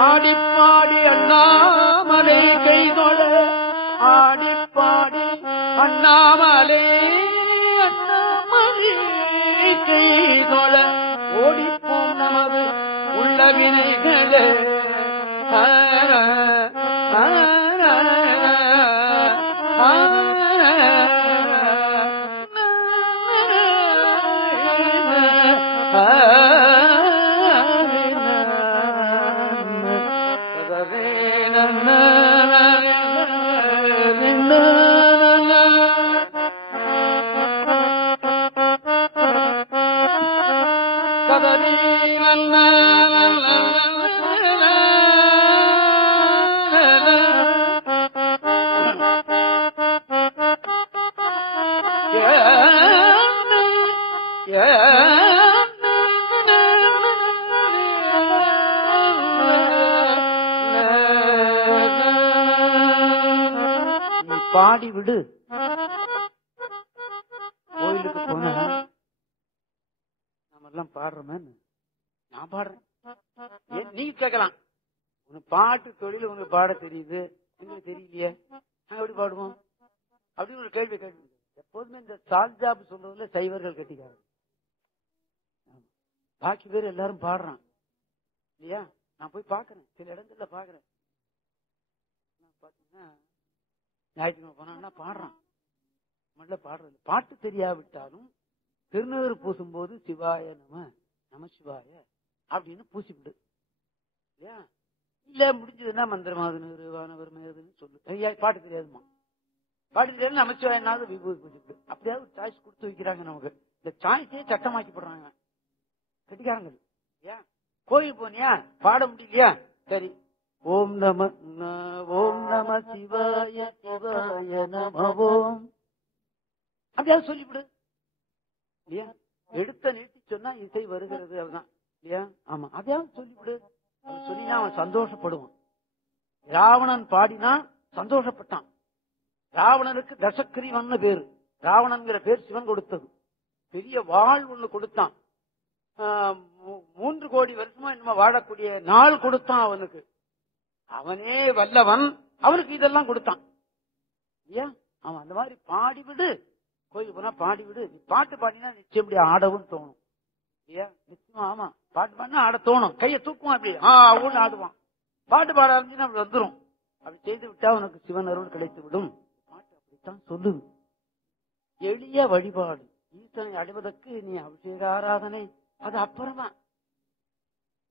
ஆடிப்பாடி அண்ணாமலை கை தோழ ஆடிப்பாடி அண்ணாமலை கை தோழ ஓடிப்போம் நமது உள்ள வினைகளே பாடி விடு. கோயிலுக்கு போன நாம எல்லாம் பாடுறோமே, நான் பாடுறேன், நீ கேட்கலாம், உனக்கு பாட்டு தொழில் உனக்கு பாட தெரியுது, எங்களுக்கு தெரியலையே, நாங்க எப்படி பாடுவோம் அப்படின்னு ஒரு கேள்வி கேள்வி. எப்போதுமே இந்த சால்ஜாப் சொல்றதுல சைவர்கள் கட்டிக்காரு, பாக்கி பேர் எல்லாரும் பாடுறான் இல்லையா. நான் போய் பாக்குறேன், சில இடங்கள்ல பாக்குறேன், பாத்தீங்கன்னா ஞாயிற்றுக்கிழமை போனா பாடுறான், நம்மள பாடுறது பாட்டு தெரியாவிட்டாலும் திருநீறு பூசும் போது சிவாய நம சிவாய அப்படின்னு பூசிவிடு இல்லையா. இல்ல முடிஞ்சதுன்னா மந்திரமாவது வானவர் மேதுன்னு சொல்லு, பாட்டு தெரியாதுமா, பாட்டு தெரியாது நமச்சிவாயனாவது விபூதி பூசிவிடு. அப்படியாவது ஒரு சாய்ஸ் கொடுத்து வைக்கிறாங்க நமக்கு. இந்த சாய்ஸே சட்டமாக்கி போடுறாங்க கட்டிக்காரங்க. ஏன் கோயில் போனியா பாட முடியலையா, சரி ஓம் நம சிவாய சிவாய நம ஓம் அப்படியாவது சொல்லிவிடு இல்லையா. எடுத்த நீட்டி சொன்னா இசை வருகிறது அதுதான் இல்லையா. ஆமா அதையாவது சொல்லிவிடு. சொல்லினா அவன் சந்தோஷப்படுவான். ராவணன் பாடினா சந்தோஷப்பட்டான். ராவணனுக்கு தசக்கிரீவன் பேரு, ராவணன்கிற பேர் சிவன் கொடுத்தது. பெரிய வாழ் ஒண்ணு கொடுத்தான், 3 கோடி வருஷமா நம்ம வாழக்கூடிய நாள் கொடுத்தான் அவனுக்கு. அவனே வல்லவன், அவனுக்கு இதெல்லாம் கொடுத்தான் இல்லையா. அவன் அந்த மாதிரி பாடிவிடு, கோயிலுக்கு போனா பாடிவிடு. நீ பாட்டு பாடினா நிச்சயம் இப்படி ஆடவும் தோணும் இல்லையா. நிச்சயமா ஆமா, பாட்டு பாடினா ஆட தோணும், கையை தூக்குவான் அப்படி ஒண்ணு ஆடுவான். பாட்டு பாட ஆரம்பிச்சுன்னா அப்படி வந்துடும். அப்படி செய்து விட்டா உனக்கு சிவன் அருள் கிடைத்து விடும். பாட்டு அப்படித்தான் சொல்லுது. எளிய வழிபாடு, ஈசனை அடைவதற்கு நீ அபிஷேக ஆராதனை அது அப்புறமா.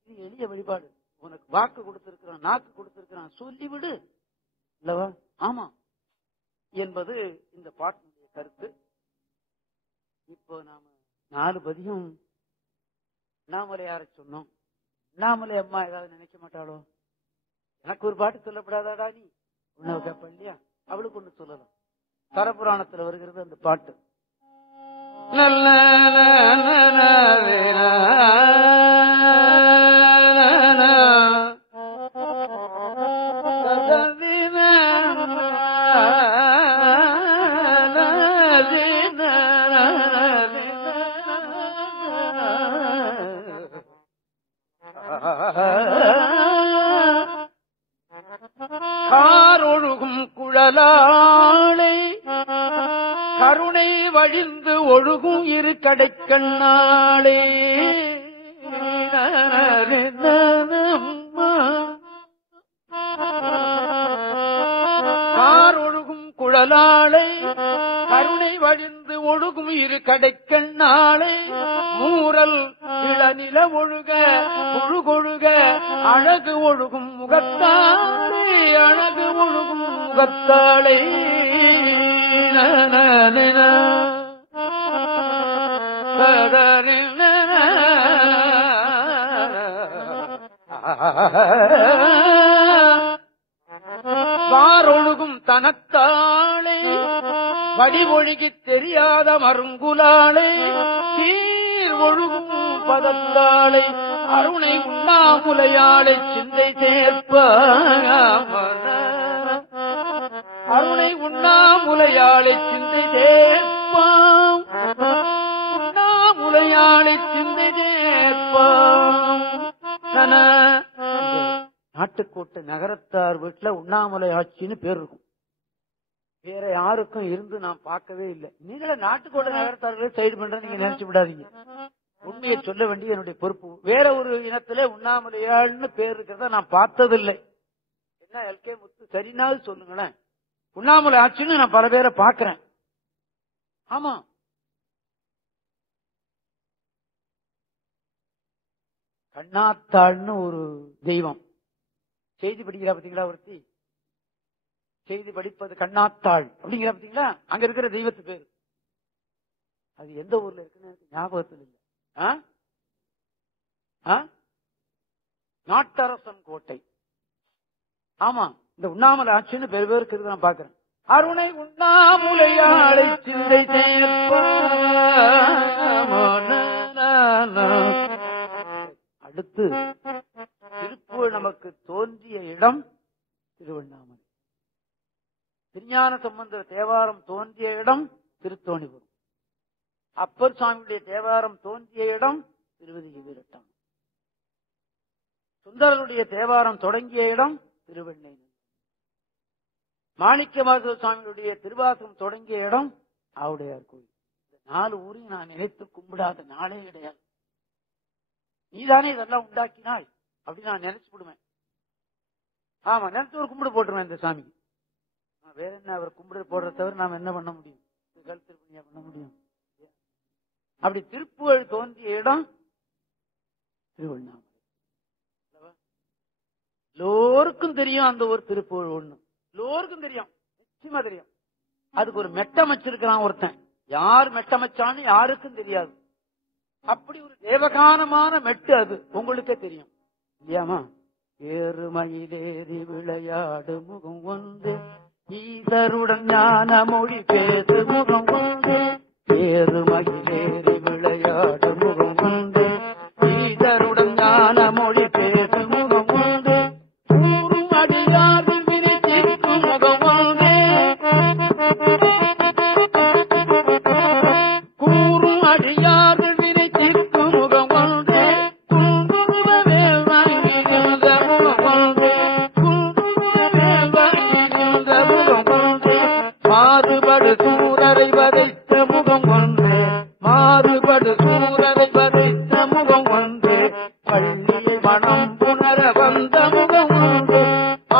இது எளிய வழிபாடு. உனக்கு வாக்கு கொடுத்திருக்கிறான், நாக்கு கொடுத்திருக்கிறான், சொல்லிவிடு. அல்லவா? ஆமா என்பது இந்த பாட்டினுடைய கருத்து. இப்போ நாம 4 பதியும் அண்ணாமலையார சொன்னோம். அண்ணாமலை அம்மா ஏதாவது நினைக்க மாட்டாளோ? எனக்கு ஒரு பாட்டு சொல்லப்படாதாடா நீ உன்ன கேப்ப இல்லையா? அவளுக்கு ஒண்ணு சொல்லலாம். கரபுராணத்துல வருகிறது அந்த பாட்டு. நல்ல காரொழுகும் குழலாளை கருணை வழிந்து ஒழுகும் இரு கடைக்கண்ணாளே காரொழுகும் குழலாளை கருணை வழிந்து ஒழுகும் இரு கடைக்கண்ணாளை மூரல் இளநில ஒழுக ஒழுகொழுக அழகு ஒழுகும் முகத்தாளே அழகு ஒழுகும் முகத்தாளே வாரொழுகும் தனத்தாளே வடிவொழுகி தெரியாத மருங்குலாளே சீர் ஒழுகும் பதத்தாளை அருணை உண்ணாமுலையாளை சிந்தை சேர்ப்ப அருணை உண்ணாமுலையாளை சிந்தை சேர்ப்பாம் உண்ணாமுலையாளை சிந்தை சேர்ப்பாம். நாட்டுக்கோட்டை நகரத்தார் வீட்டுல உண்ணாமுலை ஆட்சின்னு பேர் இருக்கும். வேற யாருக்கும் இருந்து நான் பார்க்கவே இல்லை. நீங்கள நாட்டுக்கோட்டை நகரத்தார்களே சைடு பண்ற நீங்க நினைச்சு விடாதீங்க. உண்மையை சொல்ல வேண்டிய என்னுடைய பொறுப்பு. வேற ஒரு இனத்திலே உண்ணாமுலையாள்னு பேர் இருக்கிறத நான் பார்த்ததில்லை. என்ன எல்கே முத்து சரினாலும் சொல்லுங்களேன். உண்ணாமுலை ஆட்சின்னு நான் பல பேரை பார்க்கிறேன். ஆமா, கண்ணாத்தாள்னு ஒரு தெய்வம். செய்தி படிக்கிறா பாத்தீங்களா? ஒருத்தி செய்தி படிப்பது கண்ணாத்தாள் அப்படிங்கிற பாத்தீங்களா? அங்க இருக்கிற தெய்வத்து பேரு. அது எந்த ஊர்ல இருக்குன்னு ஞாபகத்தில் இல்லை. நாட்டரசன் கோட்டை. ஆமா, இந்த உண்ணாமலை ஆட்சின்னு பேர் பேருக்கு நான் பாக்குறேன். அருணை உண்ணாமுலையாளை சிந்தை சேர்ப்ப. அடுத்து திருப்புகழ் நமக்கு தோன்றிய இடம் திருவண்ணாமலை. திருஞான சம்பந்தர் தேவாரம் தோன்றிய இடம் திருத்தோணிபுரம். அப்பர் சுவாமியுடைய தேவாரம் தோன்றிய இடம் திருவதிகிவிரட்டம். சுந்தரருடைய தேவாரம் தொடங்கிய இடம் திருவெண்ணை. மாணிக்கவாசக சுவாமியுடைய திருவாசகம் தொடங்கிய இடம் ஆவுடையார் கோயில். இந்த 4 ஊரையும் நான் நினைத்து கும்பிடாத நாளே கிடையாது. நீதானே இதெல்லாம் உண்டாக்கினாள் அப்படின்னு நான் நினைச்சு விடுவேன். ஆமா, நினைச்சு ஒரு கும்பிடு போட்டுருவேன் இந்த சாமிக்கு. வேற என்ன, அவர் கும்பிடு போடுற தவிர நாம என்ன பண்ண முடியும்? கழுத்திருப்பணியா பண்ண முடியும்? அப்படி திருப்புகழ் தோன்றிய இடம் திருவண்ணாமலை. எல்லோருக்கும் தெரியும் அந்த ஒரு திருப்புகழ் ஒண்ணு. எல்லோருக்கும் தெரியும், நிச்சயமா தெரியும். அதுக்கு ஒரு மெட்டம் வச்சிருக்கிறான் ஒருத்தன். யார் மெட்டமைச்சான்னு யாருக்கும் தெரியாது. அப்படி ஒரு தேவகானமான மெட்டு அது உங்களுக்கே தெரியும் இல்லையாமா? ஏறுமயிலேறி விளையாடு முகம் ஒன்று ஈசருடன் ஞான மொழி பேசு முகம் ஒன்று. ஏறுமயிலேறி விளையாடு முகம் ஒன்று ஈசருடன் ஞான மொழி பேசு முகம் ஒன்று. கூறும் அடியாது விரிச்சிக்கு முகம் ஒன்று. கூறும் அடியாது விரிச்சிக்கு முகம் ஒன்று. குங்குருவே வாங்கியிருந்த முகம் ஒன்று. குங்குருவே வாங்கியிருந்த முகம் ஒன்று. மாறுபடு சூரரை வதைத்த முகம் ஒன்று. மாறுபடு சூரரை வதைத்த முகம் ஒன்று. பள்ளியை மனம் புணர வந்த முகம் ஒன்று.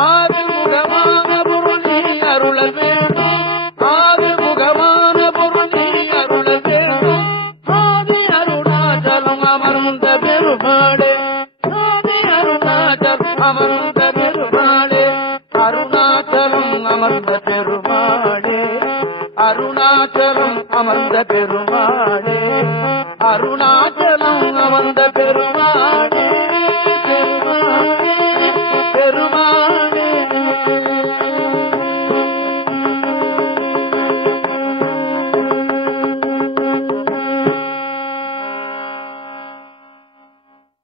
ஆறு முகமான பொருள் நீ அருள வேண்டும். ஆறு முகமான பொருள் நீ அருள வேண்டும். ஆதி அருணாச்சலம் அமர்ந்த பெருமாளே. ஆதி அருணாச்சலம் அமர்ந்த பெருமாளே. அருணாச்சலம் அமர்ந்த பெருமாளே, அருணாச்சலம் அமர்ந்த பெருமாளே, பெருமாளே, பெருமாளே.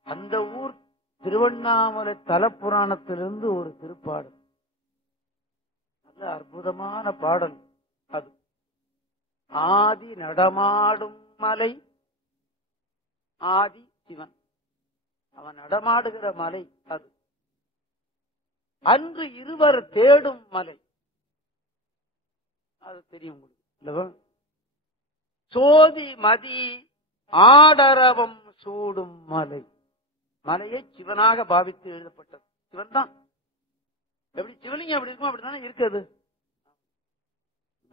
அந்த ஊர் திருவண்ணாமலை தலப்புராணத்திலிருந்து ஒரு திருப்பாடல், நல்ல அற்புதமான பாடல் அது. ஆதி நடமாடும் மலை, ஆதி சிவன், அவன் நடமாடுகிற மலை அது. அன்று இருவர் தேடும் மலை, அது தெரியும் உங்களுக்கு. சோதி மதி ஆடரவம் சூடும் மலை, மலையை சிவனாக பாவித்து எழுதப்பட்டது. சிவன் தான். எப்படி சிவலிங்கம் எப்படி இருக்கும் அப்படித்தானே இருக்கிறது.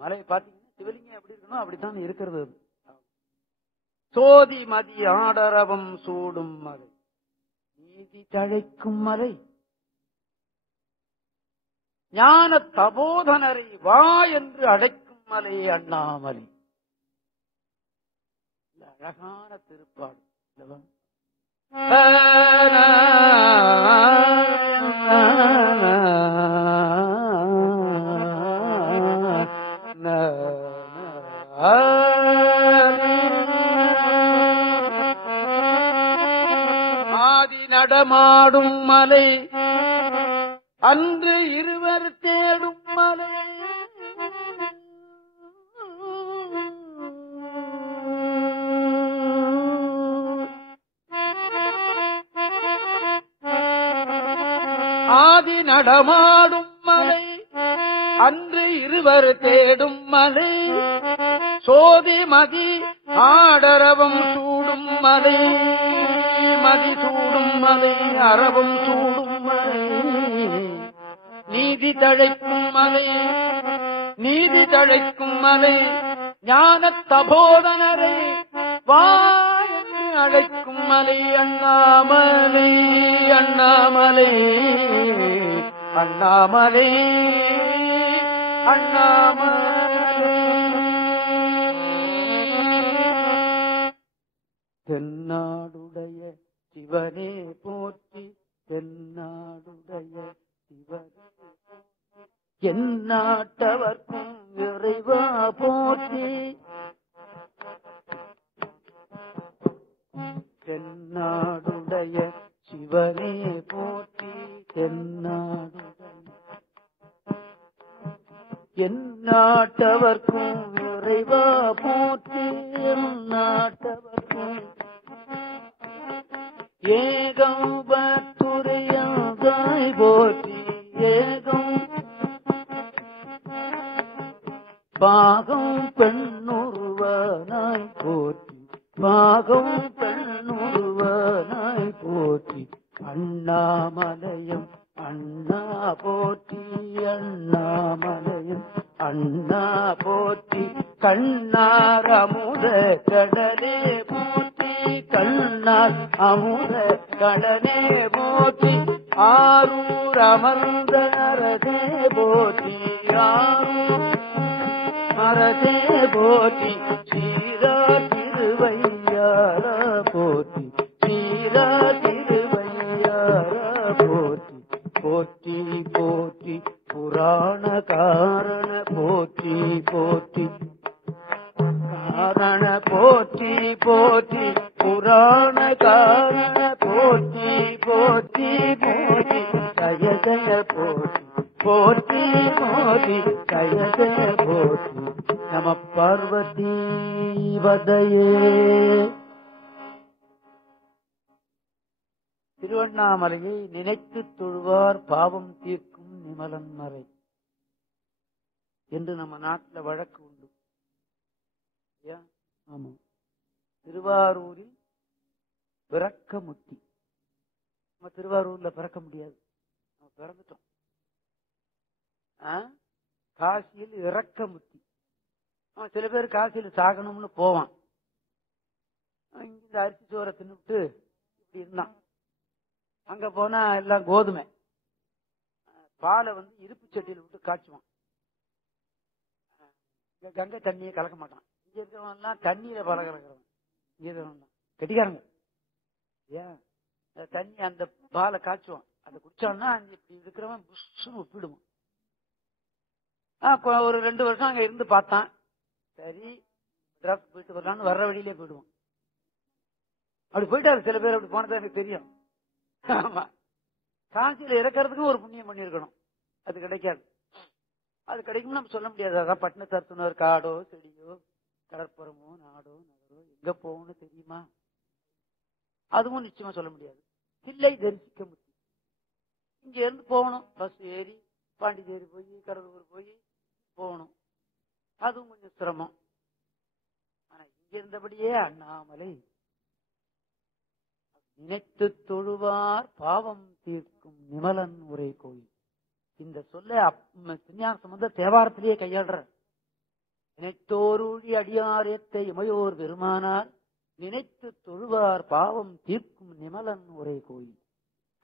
மலையை பார்த்தீங்கன்னா சிவலிங்கம் எப்படி இருக்கணும் அப்படித்தான் இருக்கிறது. சோதி மதி ஆடரவம் சூடும் மலை, நீதி தழைக்கும் மலை, ஞான தபோதனரை வா என்று அழைக்கும் மலை அண்ணாமலை. அழகான திருப்பாடு. ஆதி நடமாடும் மலை, அன்று இருவர் தேடும் மலை, ஆதி நடமாடும் மலை, அன்று இருவர் தேடும் மலை, சோதி மதி ஆடரவம் சூடும் மலை, மதி சூடும் மலை, அரவம் சூடும் மலை, நீதி தழைக்கும் மலை, நீதி தழைக்கும் மலை, ஞான தபோதனரை வா என்று அழைக்கும் மலை அண்ணாமலை, அண்ணாமலை, அண்ணாமலை, அண்ணாமலை. தென்னாடுடைய சிவனே போற்றி, தென்னாடுடைய சிவனே எந்நாட்டவர்க்கும் இறைவா போற்றி, தென்னாடுடைய சிவனே போற்றி, தென்னாடுடைய எந்நாட்டவர்க்கும் இறைவா போற்றி, எந்நாட்டவர்க்கும் ஏகம்பத்துரையாய் போற்றி, ஏகம் பாகம் பெண்ணுருவனாய் போற்றி, பாகம் பெண்ணுருவனாய் போற்றி, அண்ணாமலையம் அண்ணா போற்றி, அண்ணாமலையம் அண்ணா போற்றி, கண்ணார் அமுத கடலே போற்றி, கண்ணார் அமுத கடலே போற்றி, ஆரூர் அமர்ந்த அரசே போற்றி, ஆரூர் அரசே போற்றி, சீரா திருவையார போற்றி, சீரா திருவையார போற்றி, போற்றி போற்றி புராண காரண போற்றி, போற்றி காரண போற்றி, போற்றி புராண காரண போற்றி, போற்றி போற்றி ஜய ஜய போற்றி, போற்றி போற்றி ஜய ஜய போற்றி. நம பார்வதி வதையே. திருவண்ணாமலையை நினைத்து தொழுவார் பாவம் தீர்க்கும் நிமலன் மறை என்று நம்ம நாட்டில் வழக்கு உண்டு. ஆமா, திருவாரூரில் பிறக்கமுத்தி. நம்ம திருவாரூர்ல பிறக்க முடியாது, நம்ம பிறந்துட்டோம். காசியில் இறக்கமுத்தி. சில பேர் காசியில் சாகணும்னு போவான், இந்த அரிசி சோறை தின்னுட்டு இப்படி இருந்தான். அங்க போனா எல்லாம் கோதுமை, பாலை இருப்பு சட்டியில் விட்டு காய்ச்சுவான். கங்கை தண்ணியை கலக்க மாட்டான். இங்க இருக்கிறவன் எல்லாம் தண்ணீரை பழகிறவன், இங்க இருக்கிறவன் கெட்டிக்காரங்க. ஏன் தண்ணி அந்த பாலை காய்ச்சுவான், அதை குடிச்சான்னா இப்படி இருக்கிறவன் புஷ்ஷுன்னு ஒப்பிடுவான். ஒரு 2 வருஷம் அங்க இருந்து பார்த்தான். சரி டிராப் போயிட்டு வரலான்னு வர்ற வழியிலே போயிடுவான். அப்படி போயிட்டாரு. சில பேர் அப்படி போனதா எனக்கு தெரியும். ஆமா, காஞ்சியில இறக்கிறதுக்கும் ஒரு புண்ணியம் பண்ணிருக்கணும். அது கிடைக்காது. அது கிடைக்கும் நம்ம சொல்ல முடியாது. அதான் பட்டினத்தார் காடோ செடியோ கடற்புறமோ நாடோ நகரோ எங்க போகணும்னு தெரியுமா? அதுவும் நிச்சயமா சொல்ல முடியாது. தில்லை தரிசிக்க முடியும். இங்க இருந்து போகணும், பஸ் ஏறி பாண்டிச்சேரி போய் கடலூர் போய் போகணும். அதுவும் கொஞ்சம் சிரமம். ஆனா இங்க இருந்தபடியே அண்ணாமலை நினைத்து தொழுவார் பாவம் தீர்க்கும் நிமலன் உரை கோயில். இந்த சொல்ல திருஞான சம்பந்தர் தேவாரத்திலேயே கையாடுற. நினைத்தோருழி அடியாரேத்த இமையோர் பெருமானார் நினைத்து தொழுவார் பாவம் தீர்க்கும் நிமலன் உரை கோயில்.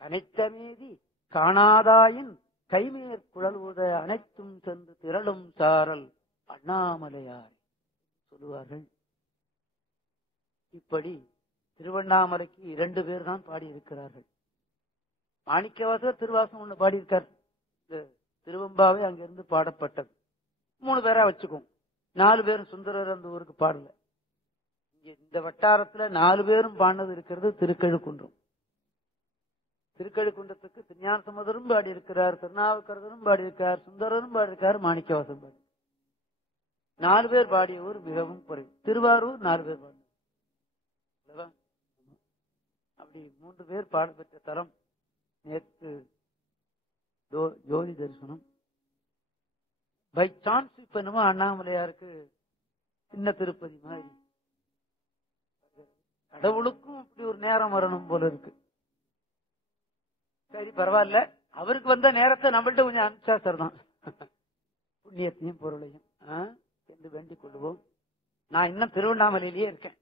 அனைத்தமேதி காணாதாயின் கைமேற் குழல்வுத அனைத்தும் சென்று திரளும் சாரல் அண்ணாமலையார் சொல்லுவார்கள். இப்படி திருவண்ணாமலைக்கு 2 பேர் தான் பாடியிருக்கிறார்கள். மாணிக்கவாசகர் திருவாசகம் 1 பாடியிருக்கார். திருவம்பாவே அங்கிருந்து பாடப்பட்டது. 3 பேரா வச்சுக்கோம். 4 பேரும் சுந்தரர் அந்த ஊருக்கு பாடல. இங்க இந்த வட்டாரத்துல 4 பேரும் பாடினது இருக்கிறது திருக்கழுக்குன்றம். திருக்கழுக்குன்றத்துக்கு திருஞான சம்பந்தரும் பாடி இருக்கிறார், திருநாவுக்கரசரும் பாடி இருக்கார், சுந்தரரும் பாடி இருக்கார், மாணிக்கவாசகரும் பாடி. 4 பேர் பாடிய ஊர் மிகவும் குறைவு. திருவாரூர் 4 பேர் பாடினார். அப்படி 3 பேர் பாடப்பெற்ற தரம். நேற்று ஜோதி தரிசனம் பை சான்ஸ். இப்ப என்னமோ அண்ணாமலையாருக்கு சின்ன திருப்பதி மாதிரி. கடவுளுக்கும் இப்படி ஒரு நேரம் வரணும் போல இருக்கு. சரி பரவாயில்ல, அவருக்கு வந்த நேரத்தை நம்மள்ட்ட கொஞ்சம் அனுப்பிச்சா சார் தான். புண்ணியத்தையும் பொருளையும் என்று வேண்டிக் கொள்வோம். நான் இன்னும் திருவண்ணாமலையிலேயே இருக்கேன்.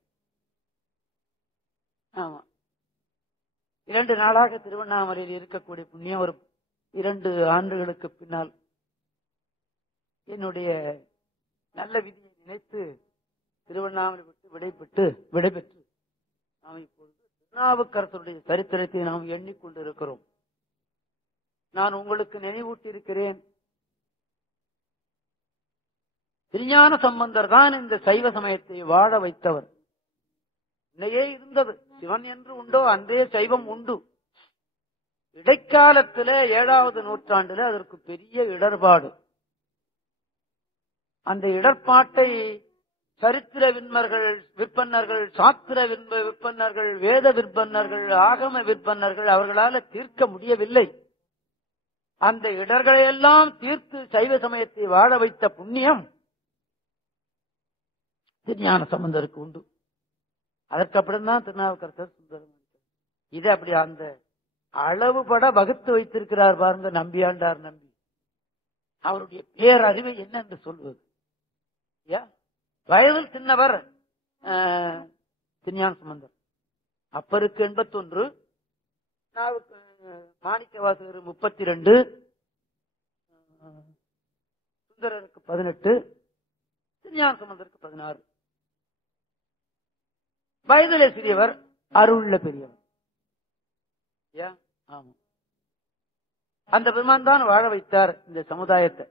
ஆமா, 2 நாளாக திருவண்ணாமலையில் இருக்கக்கூடிய புண்ணியம். ஒரு 2 ஆண்டுகளுக்கு பின்னால் என்னுடைய நல்ல விதியை நினைத்து திருவண்ணாமலை விட்டு விடைபெற்று நாம் இப்பொழுது திருநாவுக்கரசருடைய சரித்திரத்தை நாம் எண்ணிக்கொண்டிருக்கிறோம். நான் உங்களுக்கு நினைவூட்டி இருக்கிறேன். திருஞான சம்பந்தர் தான் இந்த சைவ சமயத்தை வாழ வைத்தவர். இன்னையே இருந்தது சிவன் என்று உண்டோ அன்றே சைவம் உண்டு. இடைக்காலத்தில் 7வது நூற்றாண்டுல அதற்கு பெரிய இடர்பாடு. அந்த இடர்பாட்டை சரித்திர விற்பன்னர்கள், சாத்திர விற்பன்னர்கள், வேத விற்பன்னர்கள், ஆகம விற்பன்னர்கள் அவர்களால் தீர்க்க முடியவில்லை. அந்த இடர்களையெல்லாம் தீர்த்து சைவ சமயத்தை வாழ வைத்த புண்ணியம் திருஞான சம்பந்தருக்கு உண்டு. அதற்கு அப்புறம் தான் திருநாவுக்கரசர் சுந்தரம். இது அப்படி அந்த அளவுபட வகுத்து வைத்திருக்கிறார் பாருங்க நம்பியாண்டார் நம்பி. அவருடைய பேரறிவை என்ன என்று சொல்வது? வயதில் சின்னவர் திருஞான சம்பந்தர். அப்பருக்கு 81, மாணிக்கவாசகர் 32, சுந்தரருக்கு 18, திருஞான சம்பந்தருக்கு 16. வயதிலே சிறியவர், அருள்ல பெரியவர். ஆமா, அந்த பெருமான் தான் வாழ வைத்தார் இந்த சமுதாயத்தை.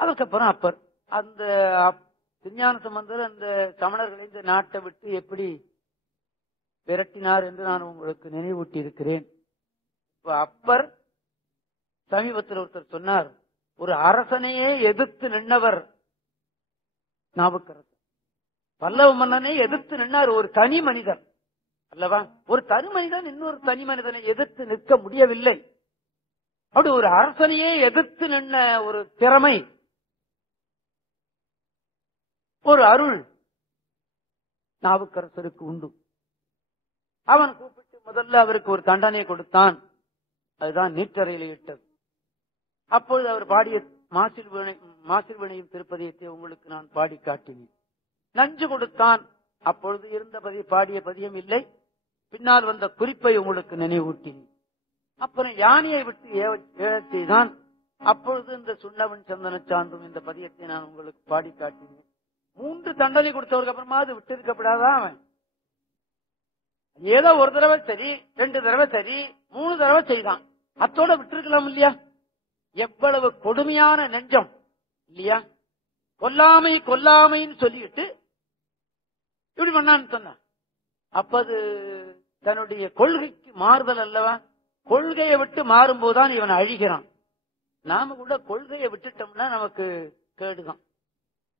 அதுக்கப்புறம் அப்பர் அந்த திருஞான சம்பந்தர் அந்த சமணர்களை இந்த நாட்டை விட்டு எப்படி விரட்டினார் என்று நான் உங்களுக்கு நினைவூட்டி இருக்கிறேன். அப்பர் சமீபத்தில் ஒருத்தர் சொன்னார், ஒரு அரசனையே எதிர்த்து நின்றவர் நாவுக்கரசர். பல்லவ மன்னனை எதிர்த்து நின்றார். ஒரு தனி மனிதன் அல்லவா? ஒரு தனி மனிதன் இன்னொரு தனி மனிதனை எதிர்த்து நிற்க முடியவில்லை. அப்படி ஒரு அரசனையே எதிர்த்து நின்ற ஒரு திறமை, ஒரு அருள் நாவுக்கரசருக்கு உண்டு. அவன் கூப்பிட்டு முதல்ல அவருக்கு ஒரு தண்டனை கொடுத்தான். அதுதான் நீற்றறையில் இட்டது. அப்பொழுது அவர் பாடிய மாசிர்வினையும் திருப்பதியத்தை உங்களுக்கு நான் பாடி காட்டினேன். நஞ்சு கொடுத்தான். அப்பொழுது இருந்த பாடிய பதியம் இல்லை. பின்னால் வந்த குறிப்பை உங்களுக்கு நினைவூட்டினேன். அப்புறம் யானையை விட்டு ஏழத்தை தான் அப்பொழுது இந்த சுண்ணவன் சந்தன சான்றும் இந்த பதியத்தை நான் உங்களுக்கு பாடி காட்டினேன். 3 தண்டனை கொடுத்தவருக்கு அப்புறமா அது விட்டு இருக்கப்படாதான் அவன். ஏதோ ஒரு தடவை சரி, 2 தடவை சரி, 3 தடவை செய்தான், அத்தோட விட்டுருக்கலாம் இல்லையா? எவ்வளவு கொடுமையான நெஞ்சம் இல்லையா? கொல்லாமை கொல்லாமைன்னு சொல்லிட்டு இப்படி பண்ணான்னு சொன்ன. அப்ப அது தன்னுடைய கொள்கைக்கு மாறுதல் அல்லவா? கொள்கையை விட்டு மாறும்போதுதான் இவன் அழிகிறான். நாம கூட கொள்கையை விட்டுட்டோம்னா நமக்கு கேடுதான்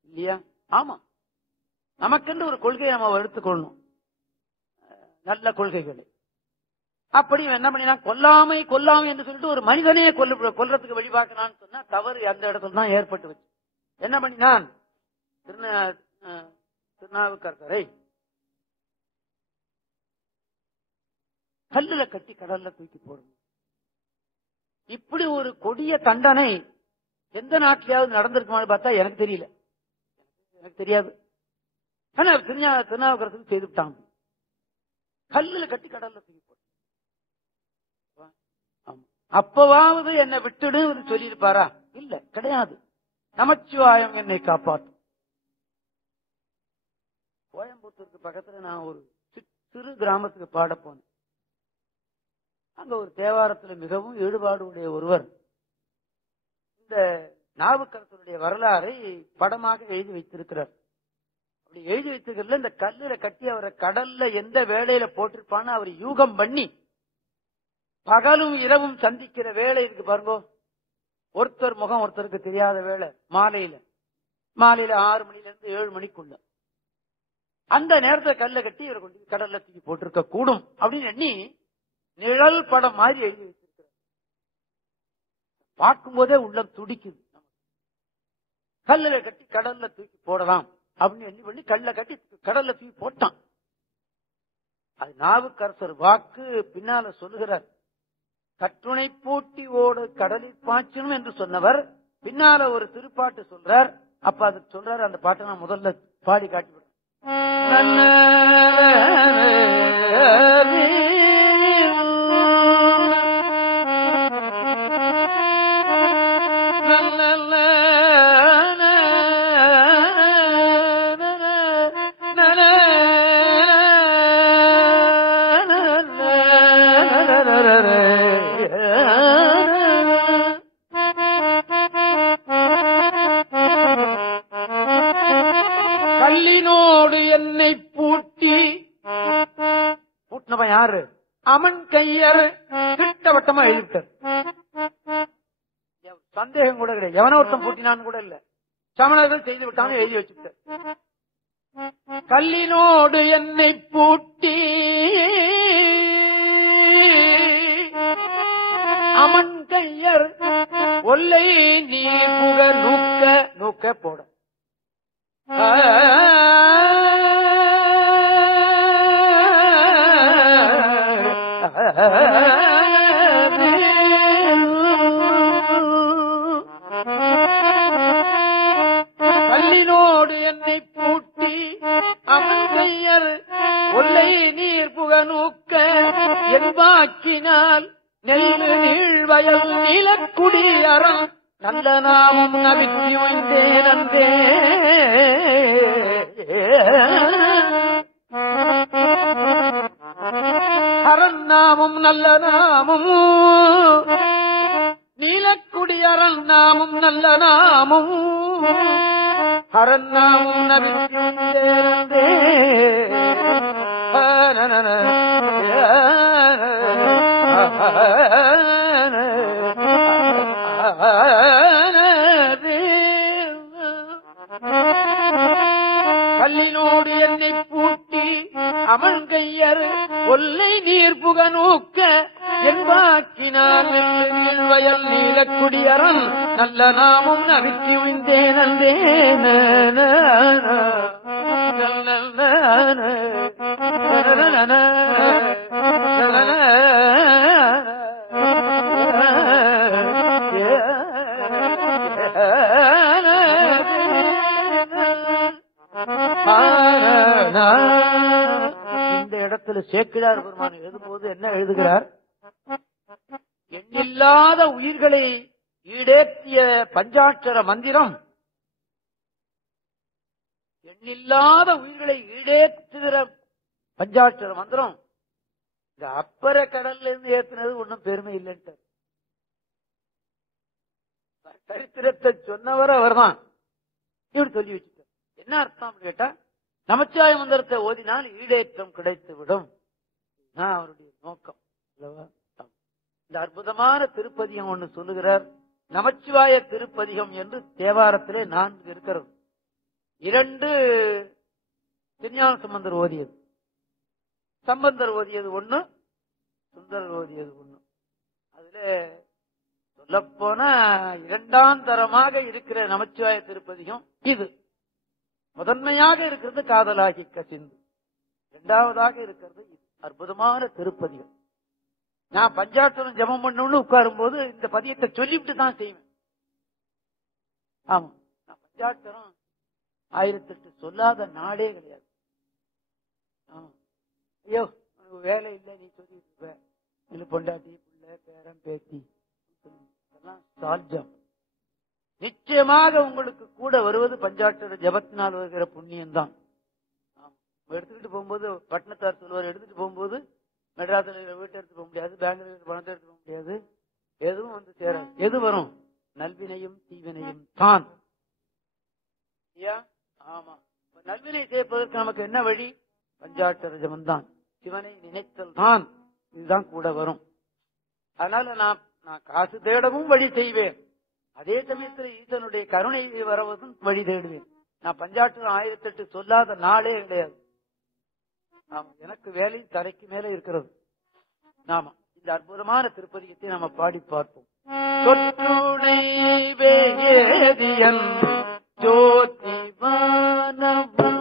இல்லையா? ஆமா, நமக்கென்று ஒரு கொள்கையை நம்ம எடுத்துக்கொள்ளணும், நல்ல கொள்கைகளை. அப்படி என்ன பண்ணினா கொல்லாமை கொல்லாமை என்று சொல்லிட்டு ஒரு மனிதனே கொல்றதுக்கு வழி பார்க்கலான்னு சொன்னா தவறு அந்த இடத்துல தான் ஏற்பட்டு வச்சு. என்ன பண்ணினான்? திருநாவுக்கரசரை கல்லுல கட்டி கடல்ல தூக்கி போடணும். இப்படி ஒரு கொடிய தண்டனை எந்த நாட்டிலாவது நடந்திருக்குமான்னு பார்த்தா எனக்கு தெரியல, எனக்கு தெரியாது. ஆனா திருநாவுக்கரசு செய்துட்டாங்க, கல்லுல கட்டி கடல்ல தூக்கி போட. அப்பவாவது என்னை விட்டுடு சொல்லியிருப்பாரா? இல்ல, கிடையாது. நமச்சிவாயம் என்னை காப்பாற்றும். கோயம்புத்தூருக்கு பக்கத்துல நான் ஒரு சிறு கிராமத்துக்கு பாட போனேன். அங்க ஒரு தேவாரத்துல மிகவும் ஈடுபாடு உடைய ஒருவர் இந்த நாவுக்கரசருடைய வரலாறை படமாக எழுதி வைத்திருக்கிறார். அப்படி எழுதி வைத்திருக்கிறதுல இந்த கல்லுல கட்டி அவரை கடல்ல எந்த வேளையில போட்டிருப்பான்னு அவர் யூகம் பண்ணி பகலும் இரவும் சந்திக்கிற வேலை இருக்கு பாருங்க. ஒருத்தர் முகம் ஒருத்தருக்கு தெரியாத வேலை, மாலையில 6 மணில இருந்து 7 மணிக்குள்ள அந்த நேரத்தை கல்ல கட்டி இவரை கொண்டு கடல்ல தூக்கி போட்டிருக்க கூடும் அப்படின்னு எண்ணி நிழல் படம் மாதிரி எழுதி வச்சிருக்கிறார். பார்க்கும் போதே உள்ளம் துடிக்குது. கல்லுல கட்டி கடல்ல தூக்கி போடலாம் அப்படின்னு எண்ணி பண்ணி கல்ல கட்டி கடல்ல தூக்கி போட்டான். அது நாவுக்கரசர் வாக்கு பின்னால சொல்லுகிறார். கற்றுணை பூட்டி ஓடு கடலில் பாய்ச்சணும் என்று சொன்னவர் பின்னால ஒரு திருப்பாட்டு சொல்றார். அப்ப அது சொல்றாரு, அந்த பாட்டை நான் முதல்ல பாடி காட்டி யாரு? அமன் கையர் திட்டவட்டமா எழுதிட்டார். சந்தேகம் கூட கிடையாது, எவன ஒருத்தம் பூட்டினான்னு கூட இல்ல, சமணர்கள் செய்து விட்டான்னு எழுதி வச்சுட்டார். கல்லினோடு என்னை பூட்டி அமன் கையர் ஒல்லை நீர் புக நூக்க நூக்க போட கல்லினோடு என்னை பூட்டி அமர்கையர் ஒல்லை நீர் புக நூக்க என்பாக்கினால் நெல்லு நீழ்வயல் நிலக்குடி அறம் நல்ல நாமம் நவித்தி உய்ந்தேன் அன்பே. அரண் நாமும் நல்ல நாமும் நீலக்குடி அரண் நாமும் நல்ல நாமும் அரண் நாமும் நபித்தி உய்ந்தேன் கல்லினோடு என்னை பூட்டி அமன் கையர் ஒல்லை நீர் புக நூக்க என்பாக்கினார் நெல்லு வயல் நீலக்குடியரன் நல்ல நாமும் நவித்தி உய்ந்தேன் அந்தேன். இந்த இடத்துல சேக்கிழார் பெருமான் எழுதும்போது என்ன எழுதுகிறார்? எண்ணில்லாத உயிர்களை ஈடேற்றிய பஞ்சாட்சர மந்திரம் எண்ணில்லாத உயிர்களை ஈடேற்றுகிற பஞ்சாட்சர மந்திரம் இந்த அப்பற கடல்ல இருந்து ஏற்றினது ஒன்றும் பெருமை இல்லைன்ட்டு சரித்திரத்தை சொன்னவர் அவர்தான். இப்படி சொல்லி வச்சுட்டார். என்ன அர்த்தம் கேட்டா, நமச்சிவாய மந்திரத்தை ஓதினால் ஈடேற்றம் கிடைத்து விடும். அவருடைய நோக்கம். இந்த அற்புதமான திருப்பதிகம் ஒன்று சொல்லுகிறார். நமச்சிவாய திருப்பதிகம் என்று தேவாரத்திலே 4 இருக்கிறது. 2 திருஞான சம்பந்தர் ஓதியது, சம்பந்தர் ஓதியது 1, சுந்தரர் ஓதியது 1. அதுல சொல்லப்போன 2ஆம் தரமாக இருக்கிற நமச்சிவாய திருப்பதிகம் இது. முதன்மையாக இருக்கிறது காதலாகி கசிந்து, 2ஆவதாக இருக்கிறது இது. அற்புதமான திருப்பதிகம். நான் பஞ்சாட்சரம் ஜபம் பண்ணணும்னு உட்காரும் போது இந்த பதியத்தை சொல்லிவிட்டு தான் செய்வேன். ஆமா, நான் பஞ்சாட்சரம் 1008 சொல்லாத நாடே கிடையாது. ஆமா, ஐயோ உனக்கு வேலை இல்லை, நீ சொல்லிட்டு இருப்ப, இல்ல பொண்டாட்டி பிள்ளை பேரன் பேத்தி சால்ஜம். நிச்சயமாக உங்களுக்கு கூட வருவது பஞ்சாட்சர ஜபத்தினால் வருகிற புண்ணியம் தான். எடுத்துக்கிட்டு போகும்போது பட்டணத்தார் சொல்லுவார், எடுத்துட்டு போகும்போது மெட்ராஸ்ல வீட்டை எடுத்து போக முடியாது, பெங்களூர் பணத்தை எடுத்து போக முடியாது, எதுவும் வந்து சேராது. எது வரும்? நல்வினையும் தீவினையும் தான். ஆமா, நல்வினை செய்வதற்கு நமக்கு என்ன வழி? பஞ்சாட்சர ஜபம் தான், சிவனை நினைத்தல் தான். இதுதான் கூட வரும். அதனால நான் காசு தேடவும் வழி செய்வேன், அதே சமயத்தில் ஈசனுடைய கருணை வரவதும் வழி தேடுவேன். நான் பஞ்சாட்சரம் 1008 சொல்லாத நாளே கிடையாது. ஆமா, எனக்கு வேலை தரைக்கு மேல இருக்கிறது. நாம இந்த அற்புதமான திருப்பதிகத்தை நாம பாடி பார்ப்போம். தொற்றுணை வேதியன் ஜோதிவானவன்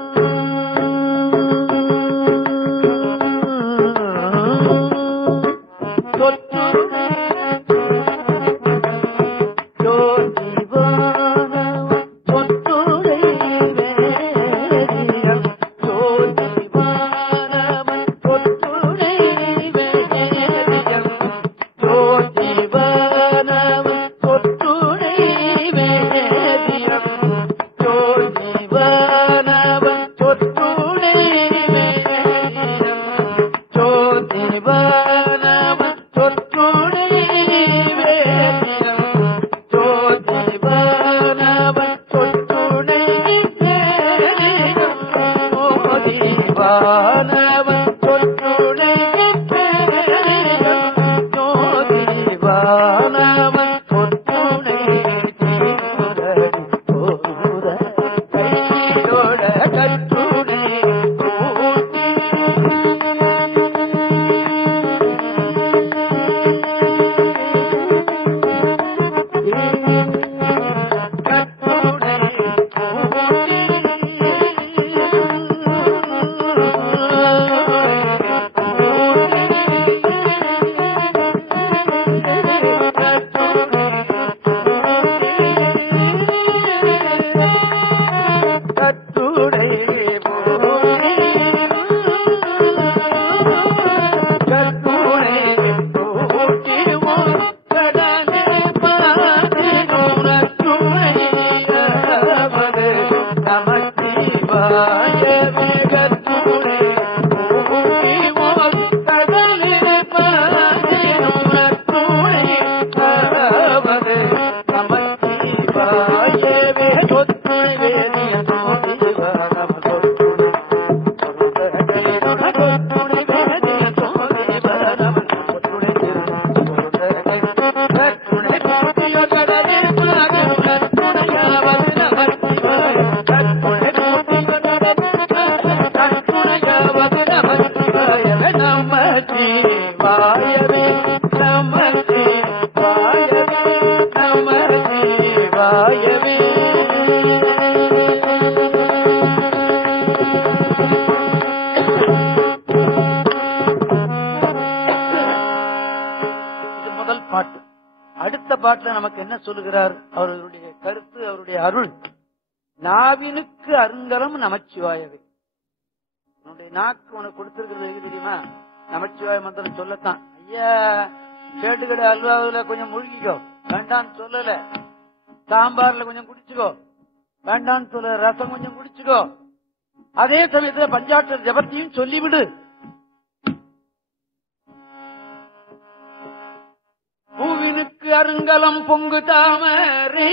சொல்லுகிறார். அவருடைய கருத்து, அவருடைய அருள். நாவினுக்கு அருங்கலம் நமச்சிவாயவே. உன்னுடைய நாக்கு உனக்கு கொடுத்திருக்கிறது தெரியுமா? நமச்சிவாய மந்திரம் சொல்லத்தான். ஐயா கேட்டுக்கடை அல்வாவில் கொஞ்சம் முழுகிக்கோ, வேண்டான்னு சொல்லல. சாம்பார்ல கொஞ்சம் குடிச்சுக்கோ, வேண்டான்னு சொல்ல. ரசம் கொஞ்சம் குடிச்சுக்கோ. அதே சமயத்துல பஞ்சாட்சர ஜபத்தையும் சொல்லிவிடு. பூவினுக்கு அருங்கலம் பொங்கு தாமரை,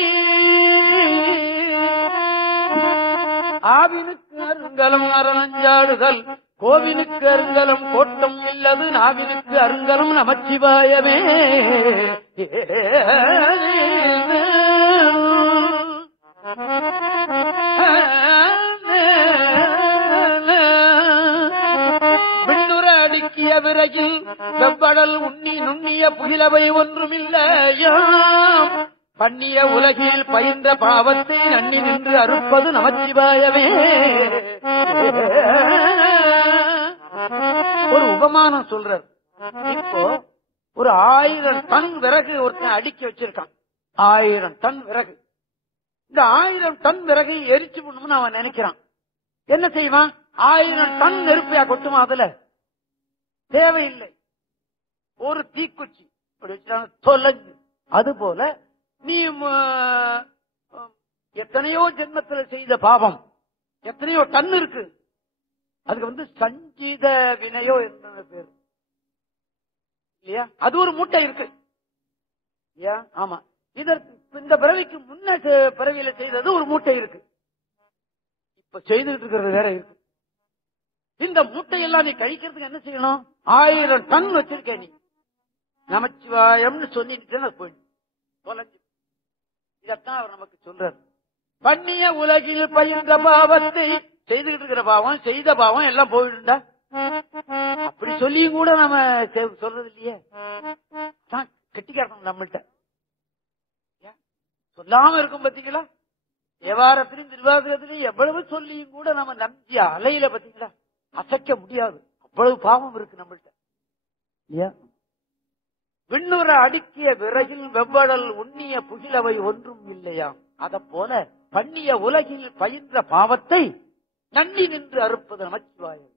ஆவினுக்கு அருங்கலம் அரணஞ்சாடுதல், கோவினுக்கு அருங்கலம் கோட்டம் இல்லது, நாவினுக்கு அருங்கலம் நமச்சிவாயமே. விண்ணுற அடுக்கிய விரையில் வெவ்வடல் உண்ணி நுண்ணிய புகிலவை ஒன்றுமில்லையாம், பண்ணிய உலகில் பயின்ற பாவத்தை நன்னி நின்று அறுப்பது நமச்சிவாயவே. ஒரு உபமானம் சொல்றார். இப்போ ஒரு 1000 டன் விறகு ஒருத்தன் அடுக்கி வச்சிருக்கான். 1000 டன் விறகு. இந்த 1000 டன் விறகை எரிச்சு பண்ணணும்னு அவன் நினைக்கிறான். என்ன செய்வான்? 1000 டன் நெருப்பையா கொட்டுமா? அதுல தேவையில்லை. ஒரு தீக்குச்சி தொலைஞ்சு. அது போல நீ எத்தனையோ ஜென்மத்தில் செய்த பாவம் எத்தனையோ டன் இருக்கு. அதுக்கு சஞ்சீத வினையோ என்ன பேரு இல்லையா? அது ஒரு மூட்டை இருக்கு இல்லையா? ஆமா. இதற்கு இந்த பிறவிக்கு முன்ன பிறவியில செய்தது ஒரு மூட்டை இருக்கு. இப்ப செய்துட்டு இருக்கிறது வேற இருக்கு. இந்த மூட்டையெல்லாம் நீ கழிக்கிறதுக்கு என்ன செய்யணும்? 1000 டன் வச்சிருக்க நீ. நமச்சிவாயம்னு சொல்லிட்டு போயிடு தொலைஞ்சு. இதத்தான் அவர் நமக்கு சொல்றார். பண்ணிய உலகில் பயின்ற பாவத்தை, செய்துகிட்டு இருக்கிற பாவம் செய்த பாவம் எல்லாம் போயிடுண்டா. அப்படி சொல்லியும் கூட நம்ம சொல்றது இல்லையே. கெட்டிக்காரணும் நம்மள்கிட்ட. சொல்லாம இருக்கும் பாத்தீங்களா? வியாபாரத்திலும் திருவாதிரத்திலும் எவ்வளவு சொல்லியும் கூட நம்ம நம்பி அலையில பாத்தீங்களா, அசைக்க முடியாது. அவ்வளவு பாவம் இருக்கு நம்மள்கிட்ட. விண்ணுற அடுக்கிய விறகில் வெவ்வடல் உண்ணிய புகிலவை ஒன்றும் இல்லையா? அத போல பண்ணிய உலகில் பயின்ற பாவத்தை நன்னி நின்று அறுப்பது நமச்சிவாயம்.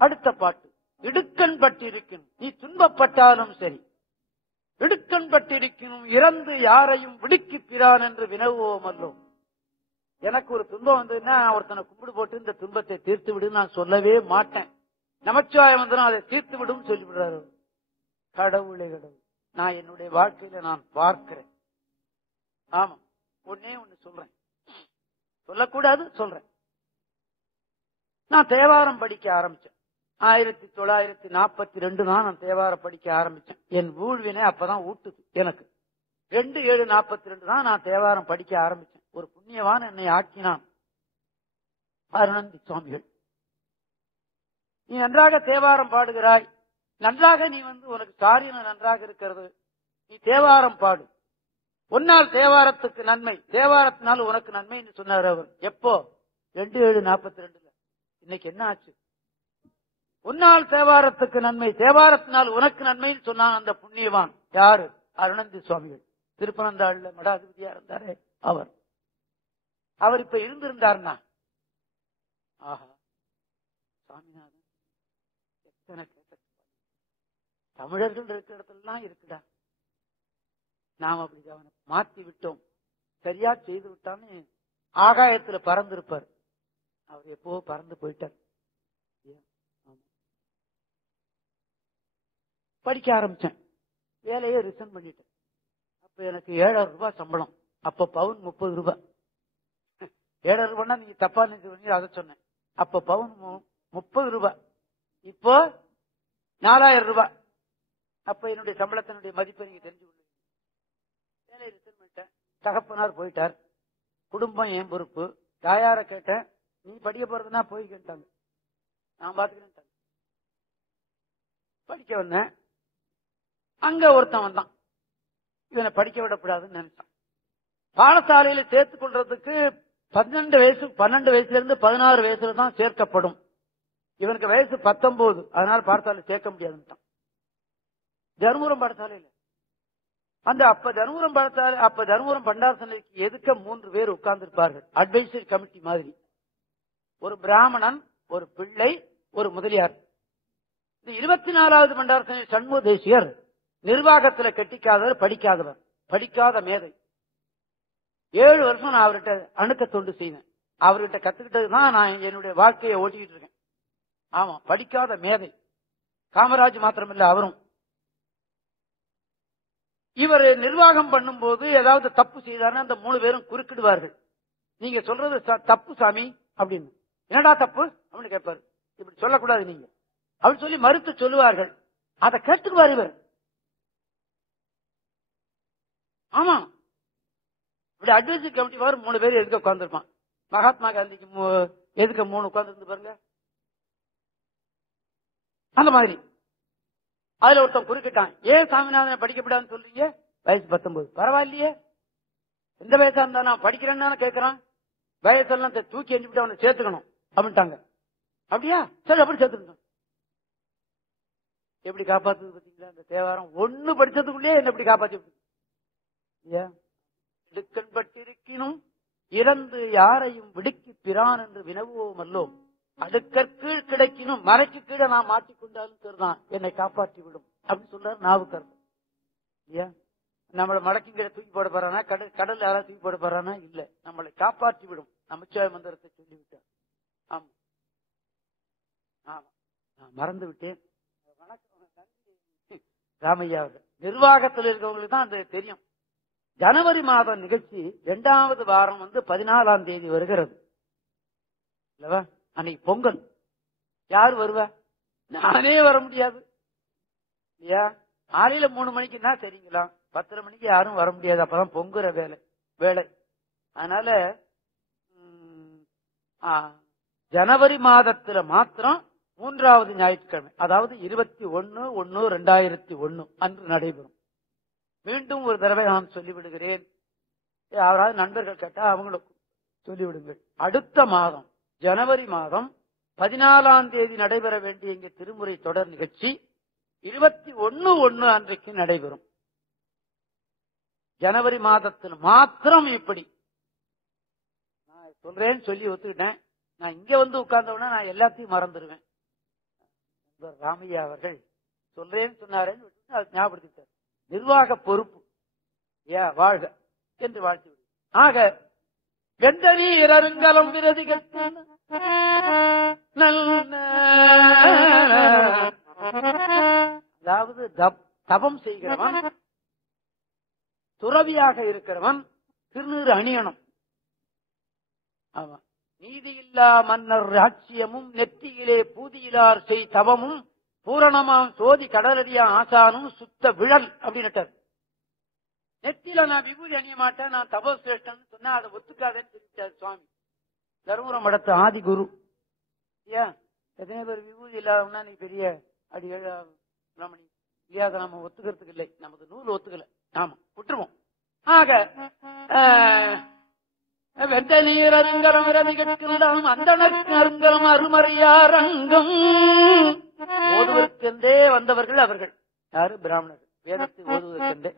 அடுத்த பாட்டு. இடுக்கண் பட்டிருக்கும் நீ துன்பப்பட்டாலும் சரி, இடுக்கண் பட்டிருக்கணும் இறந்து யாரையும் விடுக்கி பிரான் என்று வினவுவோம் அல்லோம். எனக்கு ஒரு துன்பம் வந்ததுன்னா ஒருத்தனை கும்பிடு போட்டு இந்த துன்பத்தை தீர்த்து விடுன்னு நான் சொல்லவே மாட்டேன். நமச்சிவாயம் வந்தா அதை தீர்த்து விடும் சொல்லிவிடுறாரு. கடவுளே கடவுள், நான் என்னுடைய வாழ்க்கையில நான் பார்க்கிறேன். ஆமா, ஒன்னே ஒண்ணு சொல்றேன், சொல்லக்கூடாது சொல்றேன். நான் தேவாரம் படிக்க ஆரம்பிச்சேன். 1942 தான் நான் தேவாரம் படிக்க ஆரம்பிச்சேன். என் ஊழ்வினை அப்பதான் ஊட்டுது எனக்கு. 2742 தான் நான் தேவாரம் படிக்க ஆரம்பிச்சேன். ஒரு புண்ணியவான் என்னை ஆக்கினான், அருணந்தி சுவாமிகள். நீ நன்றாக தேவாரம் பாடுகிறாய், நன்றாக நீ உனக்கு காரியம் நன்றாக இருக்கிறது, நீ தேவாரம் பாடு, உன்னால் தேவாரத்துக்கு நன்மை, தேவாரத்தினால் உனக்கு நன்மைன்னு சொன்னார் அவர். எப்போ? 2742. இன்னைக்கு என்ன ஆச்சு? உன்னால் தேவாரத்துக்கு நன்மை, தேவாரத்தினால் உனக்கு நன்மைன்னு சொன்னான் அந்த புண்ணியவான். யாரு? அருணந்தி சுவாமிகள். திருப்பனந்தாள்ல மடாதிபதியா இருந்தாரே அவர். அவர் இப்ப இருந்திருந்தார்னா, ஆஹா சாமிநாதன் எத்தனை தமிழர்கள் இருக்கிற இடத்துலாம் இருக்குடா, நாம் அப்படி அவனை மாத்தி விட்டோம், சரியா செய்து விட்டான்னு ஆகாயத்துல பறந்திருப்பார். அவர் எப்போ பறந்து போயிட்டார். படிக்க ஆரம்பிச்சேன், வேலையை ரிசைன் பண்ணிட்டேன். அப்ப எனக்கு 7000 ரூபாய் சம்பளம். அப்ப பவுன் 30 ரூபாய். 7000 ரூபாய்னா நீங்க தப்பா நினைச்சு அதை சொன்னேன். அப்ப பவுன் 30 ரூபாய், இப்போ 4000 ரூபாய். அப்ப என்னுடைய சம்பளத்தினுடைய மதிப்பை நீங்க தெரிஞ்சு கொள்ளுங்க. வேலையை ரிசைன் பண்ணிட்டேன். தகப்பனார் போயிட்டார், குடும்பம் என் பொறுப்பு. தாயார கேட்டேன், நீ படிக்க போறதுன்னா போய் கேட்டாங்க, நான் பாத்துக்கிறேன். படிக்க வந்தேன். அங்க ஒருத்தன் வந்தான், இவனை படிக்க விடக்கூடாதுன்னு நினைச்சான். பாடசாலையில சேர்த்துக் கொள்றதுக்கு 12 வயசுல இருந்து 16 வயசுல தான் சேர்க்கப்படும். இவனுக்கு வயசு 19, அதனால பாடசாலை சேர்க்க முடியாதுன்னுட்டான். தருமபுரம் பாடசாலையில அப்ப தருமபுரம் பண்டாரசாலைக்கு எதுக்க 3 பேர் உட்கார்ந்து இருப்பார்கள், அட்வைசரி கமிட்டி மாதிரி. ஒரு பிராமணன், ஒரு பிள்ளை, ஒரு முதலியார். இந்த 24வது பண்டாரசாலை சண்முக தேசியர் நிர்வாகத்துல கட்டிக்காதவர், படிக்காதவர். படிக்காத மேதை. 7 வருஷம் நான் அவர்கிட்ட அணுக்க தொண்டு செய்தேன். அவர்கிட்ட கத்துக்கிட்டதுதான் நான் என்னுடைய வாழ்க்கையை ஓட்டிக்கிட்டு இருக்கேன். ஆமா, படிக்காத மேதை. காமராஜ் மாத்திரமில்ல, அவரும். இவர் நிர்வாகம் பண்ணும் போது ஏதாவது தப்பு செய்தாருன்னா அந்த 3 பேரும் குறுக்கிடுவார்கள். நீங்க சொல்றது தப்பு சாமி அப்படின்னு. என்னடா தப்பு அப்படின்னு கேட்பாரு. இப்படி சொல்லக்கூடாது நீங்க அப்படின்னு சொல்லி மறுத்து சொல்லுவார்கள். அதை கேட்டுக்குவார் இவர். ஆமா, இப்படி அட்வைசரி கமிட்டி வாரு 3 பேர் எதுக்க உட்கார்ந்துருப்பான். மகாத்மா காந்திக்கு எதுக்க 3 உட்கார்ந்து இருந்து பாருங்க. அந்த மாதிரி அதுல ஒருத்தன் குறுக்கிட்டான். ஏன் சாமிநாதனை படிக்கப்படாதுன்னு சொல்றீங்க? வயசு 19. பரவாயில்லையே, எந்த வயசா இருந்தா நான் படிக்கிறேன்னு கேட்கிறான். வயசெல்லாம் தூக்கி எஞ்சிட்டு அவனை சேர்த்துக்கணும் அப்படின்ட்டாங்க. அப்படியா, சரி அப்படி சேர்த்துக்கணும். எப்படி காப்பாத்து பாத்தீங்களா இந்த தேவாரம்? ஒண்ணு படிச்சதுக்குள்ளேயே என்ன எப்படி காப்பாத்தி இடுக்கண்பட்டிருக்கினும் இறந்து யாரையும் விடுக்கி பிரான் என்று வினவுவோம் அல்லோம். அடுக்கற்கீழ் கிடைக்கணும் மறைக்கு கீழே நான் மாட்டிக்கொண்டாலும் சரிதான், என்னை காப்பாற்றி விடும் அப்படின்னு சொல்றாரு நாவுக்கரசர். நம்மளை மடக்கி கீழே தூக்கி போட போறானா, கடல் யாராவது தூக்கி போட போறானா? இல்ல, நம்மளை காப்பாற்றி விடும். நமச்சிவாய மந்திரத்தை சொல்லிவிட்டார். ஆமா ஆமா, நான் மறந்து விட்டேன். ராமையா நிர்வாகத்தில் இருக்கவங்களுக்கு தான் அது தெரியும். ஜனவரி மாத நிகழ்ச்சி 2வது வாரம் 14ஆம் தேதி வருகிறது இல்லவா? அன்னைக்கு பொங்கல். யாரு வருவா? நானே வர முடியாது இல்லையா? காலையில 3 மணிக்குன்னா சரிங்களா, 10:30 மணிக்கு யாரும் வர முடியாது. அப்பதான் பொங்குற வேலை. அதனால ஜனவரி மாதத்துல மாத்திரம் 3வது ஞாயிற்றுக்கிழமை, அதாவது 21/1/2001 அன்று நடைபெறும். மீண்டும் ஒரு தடவை நான் சொல்லிவிடுகிறேன். யாராவது நண்பர்கள் கேட்டா அவங்களுக்கு சொல்லிவிடுங்கள். அடுத்த மாதம் ஜனவரி மாதம் 14ஆம் தேதி நடைபெற வேண்டிய இங்க திருமுறை தொடர் நிகழ்ச்சி 21/1 அன்றைக்கு நடைபெறும். ஜனவரி மாதத்தில் மாத்திரம் இப்படி நான் சொல்றேன்னு சொல்லி ஒத்துக்கிட்டேன். நான் இங்க உட்கார்ந்தவனா நான் எல்லாத்தையும் மறந்துடுவேன். ராமையா அவர்கள் சொல்றேன்னு சொன்னாரேன்னு ஞாபகப்படுத்திட்டார். நிர்வாக பொறுப்பு வாழ்க என்று வாழ்த்து. ஆக வெந்த நீர் அருங்கலம் விரதிகள் அதாவது தபம் செய்கிறவன், துறவியாக இருக்கிறவன் திருநீறு அணியணும். ஆமா, நீதியில்லா மன்னர் ராட்சியமும் நெற்றியிலே பூதியிலார் செய் தவமும் பூரணமாம் சோதி கடலடியா ஆசானும் சுத்த விழல் அப்படின்னு. நெத்தியில நான் விபூதி அணிய மாட்டேன், நான் தபோசிரேஷ்டன் சொன்னா அதை ஒத்துக்காதேன்னு சொல்லிட்டாரு சுவாமி. தருமபுரம் மடத்து ஆதி குரு. எத்தனை பேர் விபூதி இல்லாதவனா நீ பெரிய அடி ரமணி இல்லையா? அதை நம்ம ஒத்துக்கிறதுக்கு இல்லை, நமது நூல் ஒத்துக்கல. ஆமா, விட்டுருவோம். ஆக வெந்த நீர் அருங்கலம் விரதிகட்கெல்லாம் அந்தனருக்கு அருங்கலம் அருமறையாரங்கம். ஓதுவதற்கென்றே வந்தவர்கள் அவர்கள். யாரு? பிராமணர்கள். வேதத்தை ஓதுவதற்கென்றே.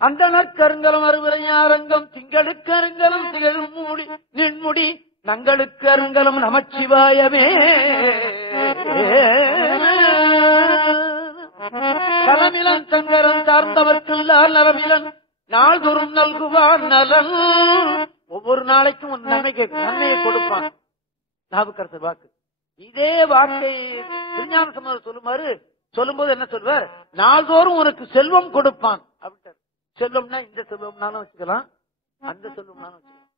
அந்தனருக்கு அருங்கலம் அருமறையாரங்கம் திங்களுக்கு அருங்கலம் திகழும் மூடி நின்முடி நங்களுக்கு அருங்கலம் நமச்சிவாயமே. கலமிலன் சங்கரன் சார்ந்தவர்க்கெல்லாம் நலமிலன் நாள்தோறும் நல்குவான் நலன். ஒவ்வொரு நாளைக்கும் ஒரு நன்மையை கொடுப்பான். நாவுக்கரசர் வாக்கு. இதே வாக்கை திருஞான சம்பந்தர் சொல்லும்போது என்ன சொல்வார்? நாள்தோறும் உனக்கு செல்வம் கொடுப்பான் அப்படின்ட்டார். செல்வம்னா இந்த செல்வம்னாலும் வச்சுக்கலாம், அந்த செல்வம்னாலும் வச்சுக்கலாம்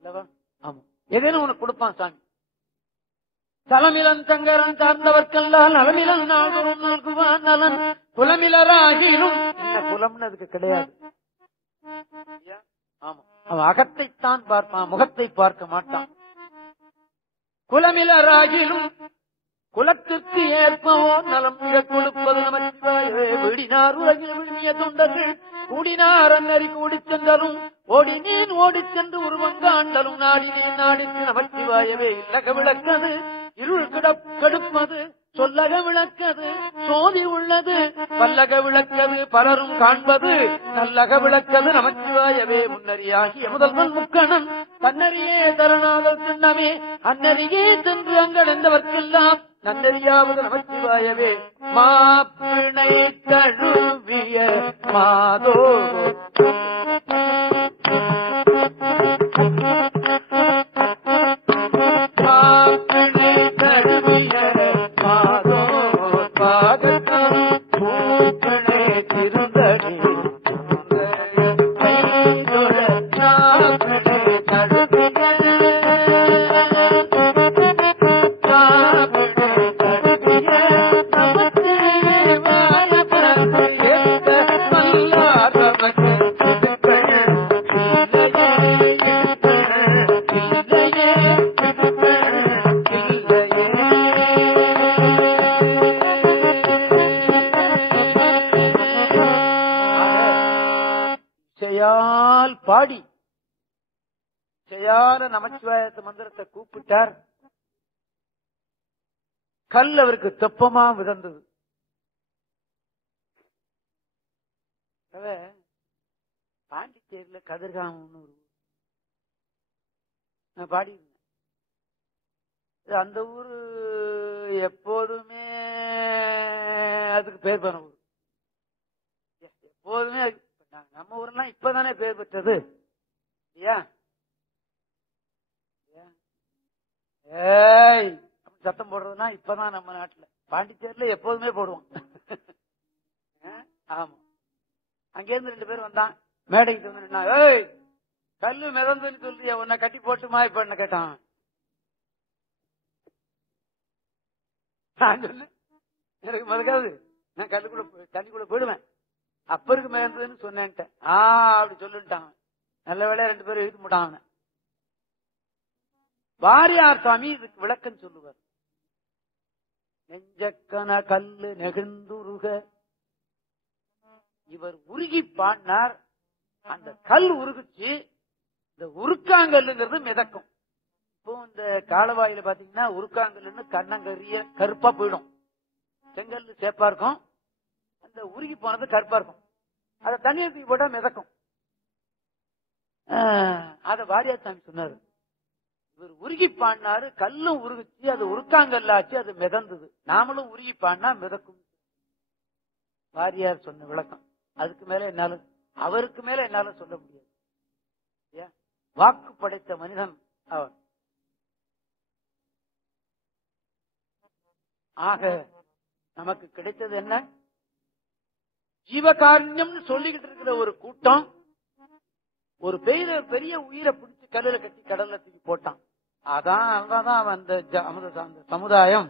இல்லவா? ஆமா, எதேனும் உனக்கு கொடுப்பான் சாமி. தலமிலன் சங்கரன் சார்ந்தவர்க்கெல்லாம் நலமிலன் நாள்தோறும் நல்குவான் நலன். குலமிலராகினும் குலம்னு அதுக்கு கிடையாது. ஆமா, அவன் அகத்தைத்தான் பார்ப்பான், முகத்தை பார்க்க மாட்டான். குலமிலராகிலும் குலத்திற்கு ஏற்பவோ நலம் மிக கொடுப்பது நமச்சிவாயவே. விடினார் உலகில் விழுமிய தொண்டர்கள் கூடினார் அன்னறி கூடிச் சென்றலும் ஓடினேன் ஓடிச் சென்று உருவங்காண்டலும் நாடினேன் நாடித்து நமச்சிவாயவே. இல்லக விளக்கது இருள் கெடுப்பது சொல்லக விளக்கது சோதி உள்ளது பல்லக விளக்கது பலரும் காண்பது நல்லக விளக்கது நமச்சிவாயவே. முன்னறியாகிய முதல்வன் முக்கணன் தன்னறியே தரணாதல் சின்னமே அன்னறியே சென்று அங்கடைந்தவர்க்கெல்லாம் நன்னறியாவது நமச்சிவாயவே மாப்பிணை தழுவிய மாதோ மாப்பிணை தழுவிய மாதோ பாகத்தம் பூப்பிணை திருந்தடி பாடி செய்யாத நமச்சிவாயத்து மந்திரத்தை கூப்பிட்டார். கல் அவருக்கு தெப்பமா விதந்தது. பாண்டிச்சேரியில கதிர்காமம்னு ஒரு நான் பாடி அந்த ஊரு எப்போதுமே அதுக்கு பேர் பண்ண ஊர். எப்போதுமே நம்ம ஊர்லாம் இப்பதானே பேர் பெற்றது. ஏய் சத்தம் போடுறதுன்னா இப்பதான் நம்ம நாட்டுல. பாண்டிச்சேரியில எப்போதுமே போடுவோம். ஆமா. அங்கிருந்து 2 பேர் வந்தான். மேடைக்கு வந்து ஏய் கல்லு மிதந்துன்னு சொல்றிய, உன்னை கட்டி போட்டுமா இப்ப என்ன கேட்டான். நான் சொன்னேன் எனக்கு மறக்காது, நான் தண்ணிக்குள்ள போயிடுவேன். அப்பருக்கு மிதந்ததுன்னு சொன்னேன்ட்டேன். அப்படி சொல்லிட்டான். நல்ல வேலையா 2 பேரும் எழுதி முட்டாங்க. வாரியார் சாமி இதுக்கு விளக்கம் சொல்லுவார். நெஞ்சக்கன கல்லு நெகிழ்ந்துருக, இவர் உருகி பாடினார். அந்த கல் உருகுச்சு. இந்த உருக்காங்கல்லுங்கிறது மிதக்கும். இப்போ இந்த காலவாயில பாத்தீங்கன்னா உருக்காங்கல்லுன்னு கண்ணங்கரிய கருப்பா போயிடும். செங்கல் சேப்பா இருக்கும், அந்த உருகி போனது கருப்பா இருக்கும். அதை தண்ணீர் தூக்கி போட்டா மிதக்கும். அத வாரியார் சாமி சொன்னாரு. இவர் உருகி பாடினாரு, கல்லும் உருகுச்சு, அது உருக்காங்கல்லாச்சு, அது மிதந்தது. நாமளும் உருகி பாடினா மிதக்கும். வாரியார் சொன்ன விளக்கம். அதுக்கு மேல என்னால, அவருக்கு மேல என்னால சொல்ல முடியாது. வாக்கு படைத்த மனிதன் அவர். ஆக நமக்கு கிடைத்தது என்ன? ஜீவகாருண்யம்னு சொல்லிக்கிட்டு இருக்கிற ஒரு கூட்டம் ஒரு பெரிய உயிரை பிடிச்சு கல்லுல கட்டி கடல்ல தூக்கி போட்டான். அதான் அந்த சமுதாயம்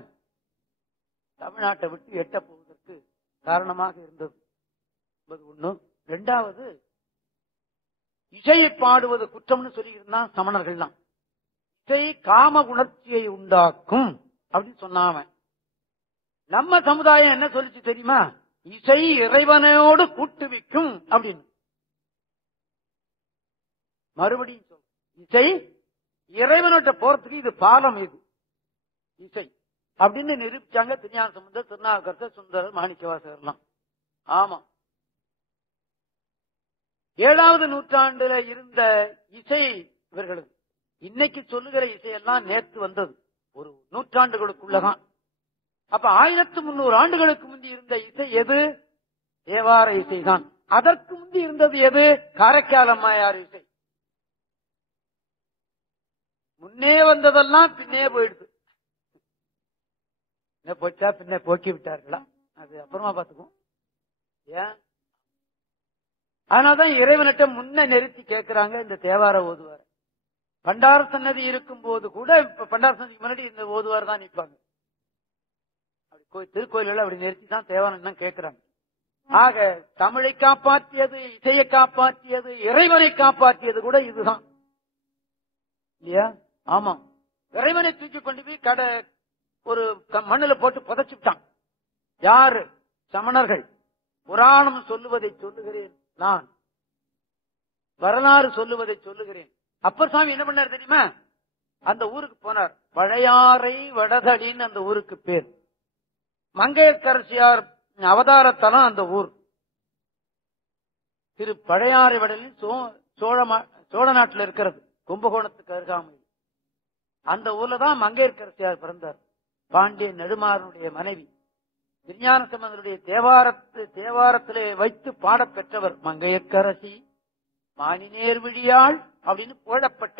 தமிழ்நாட்டை விட்டு எட்ட போவதற்கு காரணமாக இருந்தது. ஒண்ணு. 2வது, இசையை பாடுவது குற்றம்னு சொல்லியிருந்தான் சமணர்கள்லாம். இசை காம உணர்ச்சியை உண்டாக்கும் அப்படின்னு சொன்னாவன். நம்ம சமுதாயம் என்ன சொல்லிச்சு தெரியுமா? இசை இறைவனோடு கூட்டுவிக்கும் அப்படின்னு. மறுபடியும் சொல், இசை இறைவனோட்ட போறதுக்கு இது பாலம். இது இசை அப்படின்னு நிரூபிச்சாங்க திருஞான சம்பந்தர், திருநாவுக்கரசர், சுந்தரர், மாணிக்கவாசகர்லாம். ஆமா. 7வது நூற்றாண்டுல இருந்த இசை இவர்களுக்கு இன்னைக்கு சொல்லுகிற இசையெல்லாம் நேற்று வந்தது, ஒரு நூற்றாண்டுகளுக்குள்ளதான். அப்ப 1300 ஆண்டுகளுக்கு முந்தி இருந்த இசை எது? தேவார இசைதான். அதற்கு முந்தி இருந்தது எது? காரைக்கால் அம்மையார் இசை. முன்னே வந்ததெல்லாம் பின்னே போயிடுது. என்ன போச்சா பின்ன போக்கி விட்டார்களா? அது அப்புறமா பாத்துக்குவோம். ஏன்? அதனால்தான் இறைவனிட்ட முன்ன நிறுத்தி கேட்கிறாங்க இந்த தேவார ஓதுவார். பண்டார சன்னதி இருக்கும் போது கூட, இப்ப பண்டார சன்னதிக்கு முன்னாடி இந்த ஓதுவார் தான் நிற்பாங்க. அப்படி திருக்கோயில்கள் அப்படி நிறுத்தி தான் தேவாரம் கேட்கிறாங்க. ஆக தமிழை காப்பாற்றியது, இசையை காப்பாற்றியது, இறைவனை காப்பாற்றியது கூட இதுதான் இல்லையா? ஆமா. இறைவனை தூக்கி கொண்டு போய் ஒரு மண்ணுல போட்டு புதைச்சுட்டான். யாரு? சமணர்கள். புராணம் சொல்லுவதை சொல்லுகிறேன் நான், வரலாறு சொல்லுவதை சொல்லுகிறேன். அப்பர் சாமி என்ன பண்ணார் தெரியுமா? அந்த ஊருக்கு போனார். பழையாறை வடதடின்னு அந்த ஊருக்கு பேர். மங்கையர்க்கரசியார் அவதாரத்தலம் அந்த ஊர். திரு பழையாறை வடலில் சோழ நாட்டில் இருக்கிறது, கும்பகோணத்துக்கு அருகாமையில். அந்த ஊர்ல தான் மங்கையர்க்கரசியார் பிறந்தார். பாண்டிய நெடுமாறனுடைய மனைவி. திருஞான சம்பந்தருடைய தேவாரத்திலே வைத்து பாடப் பெற்றவர். மங்கையர்க்கரசி மானினேர் விழியாள் அப்படின்னு புகழப்பட்ட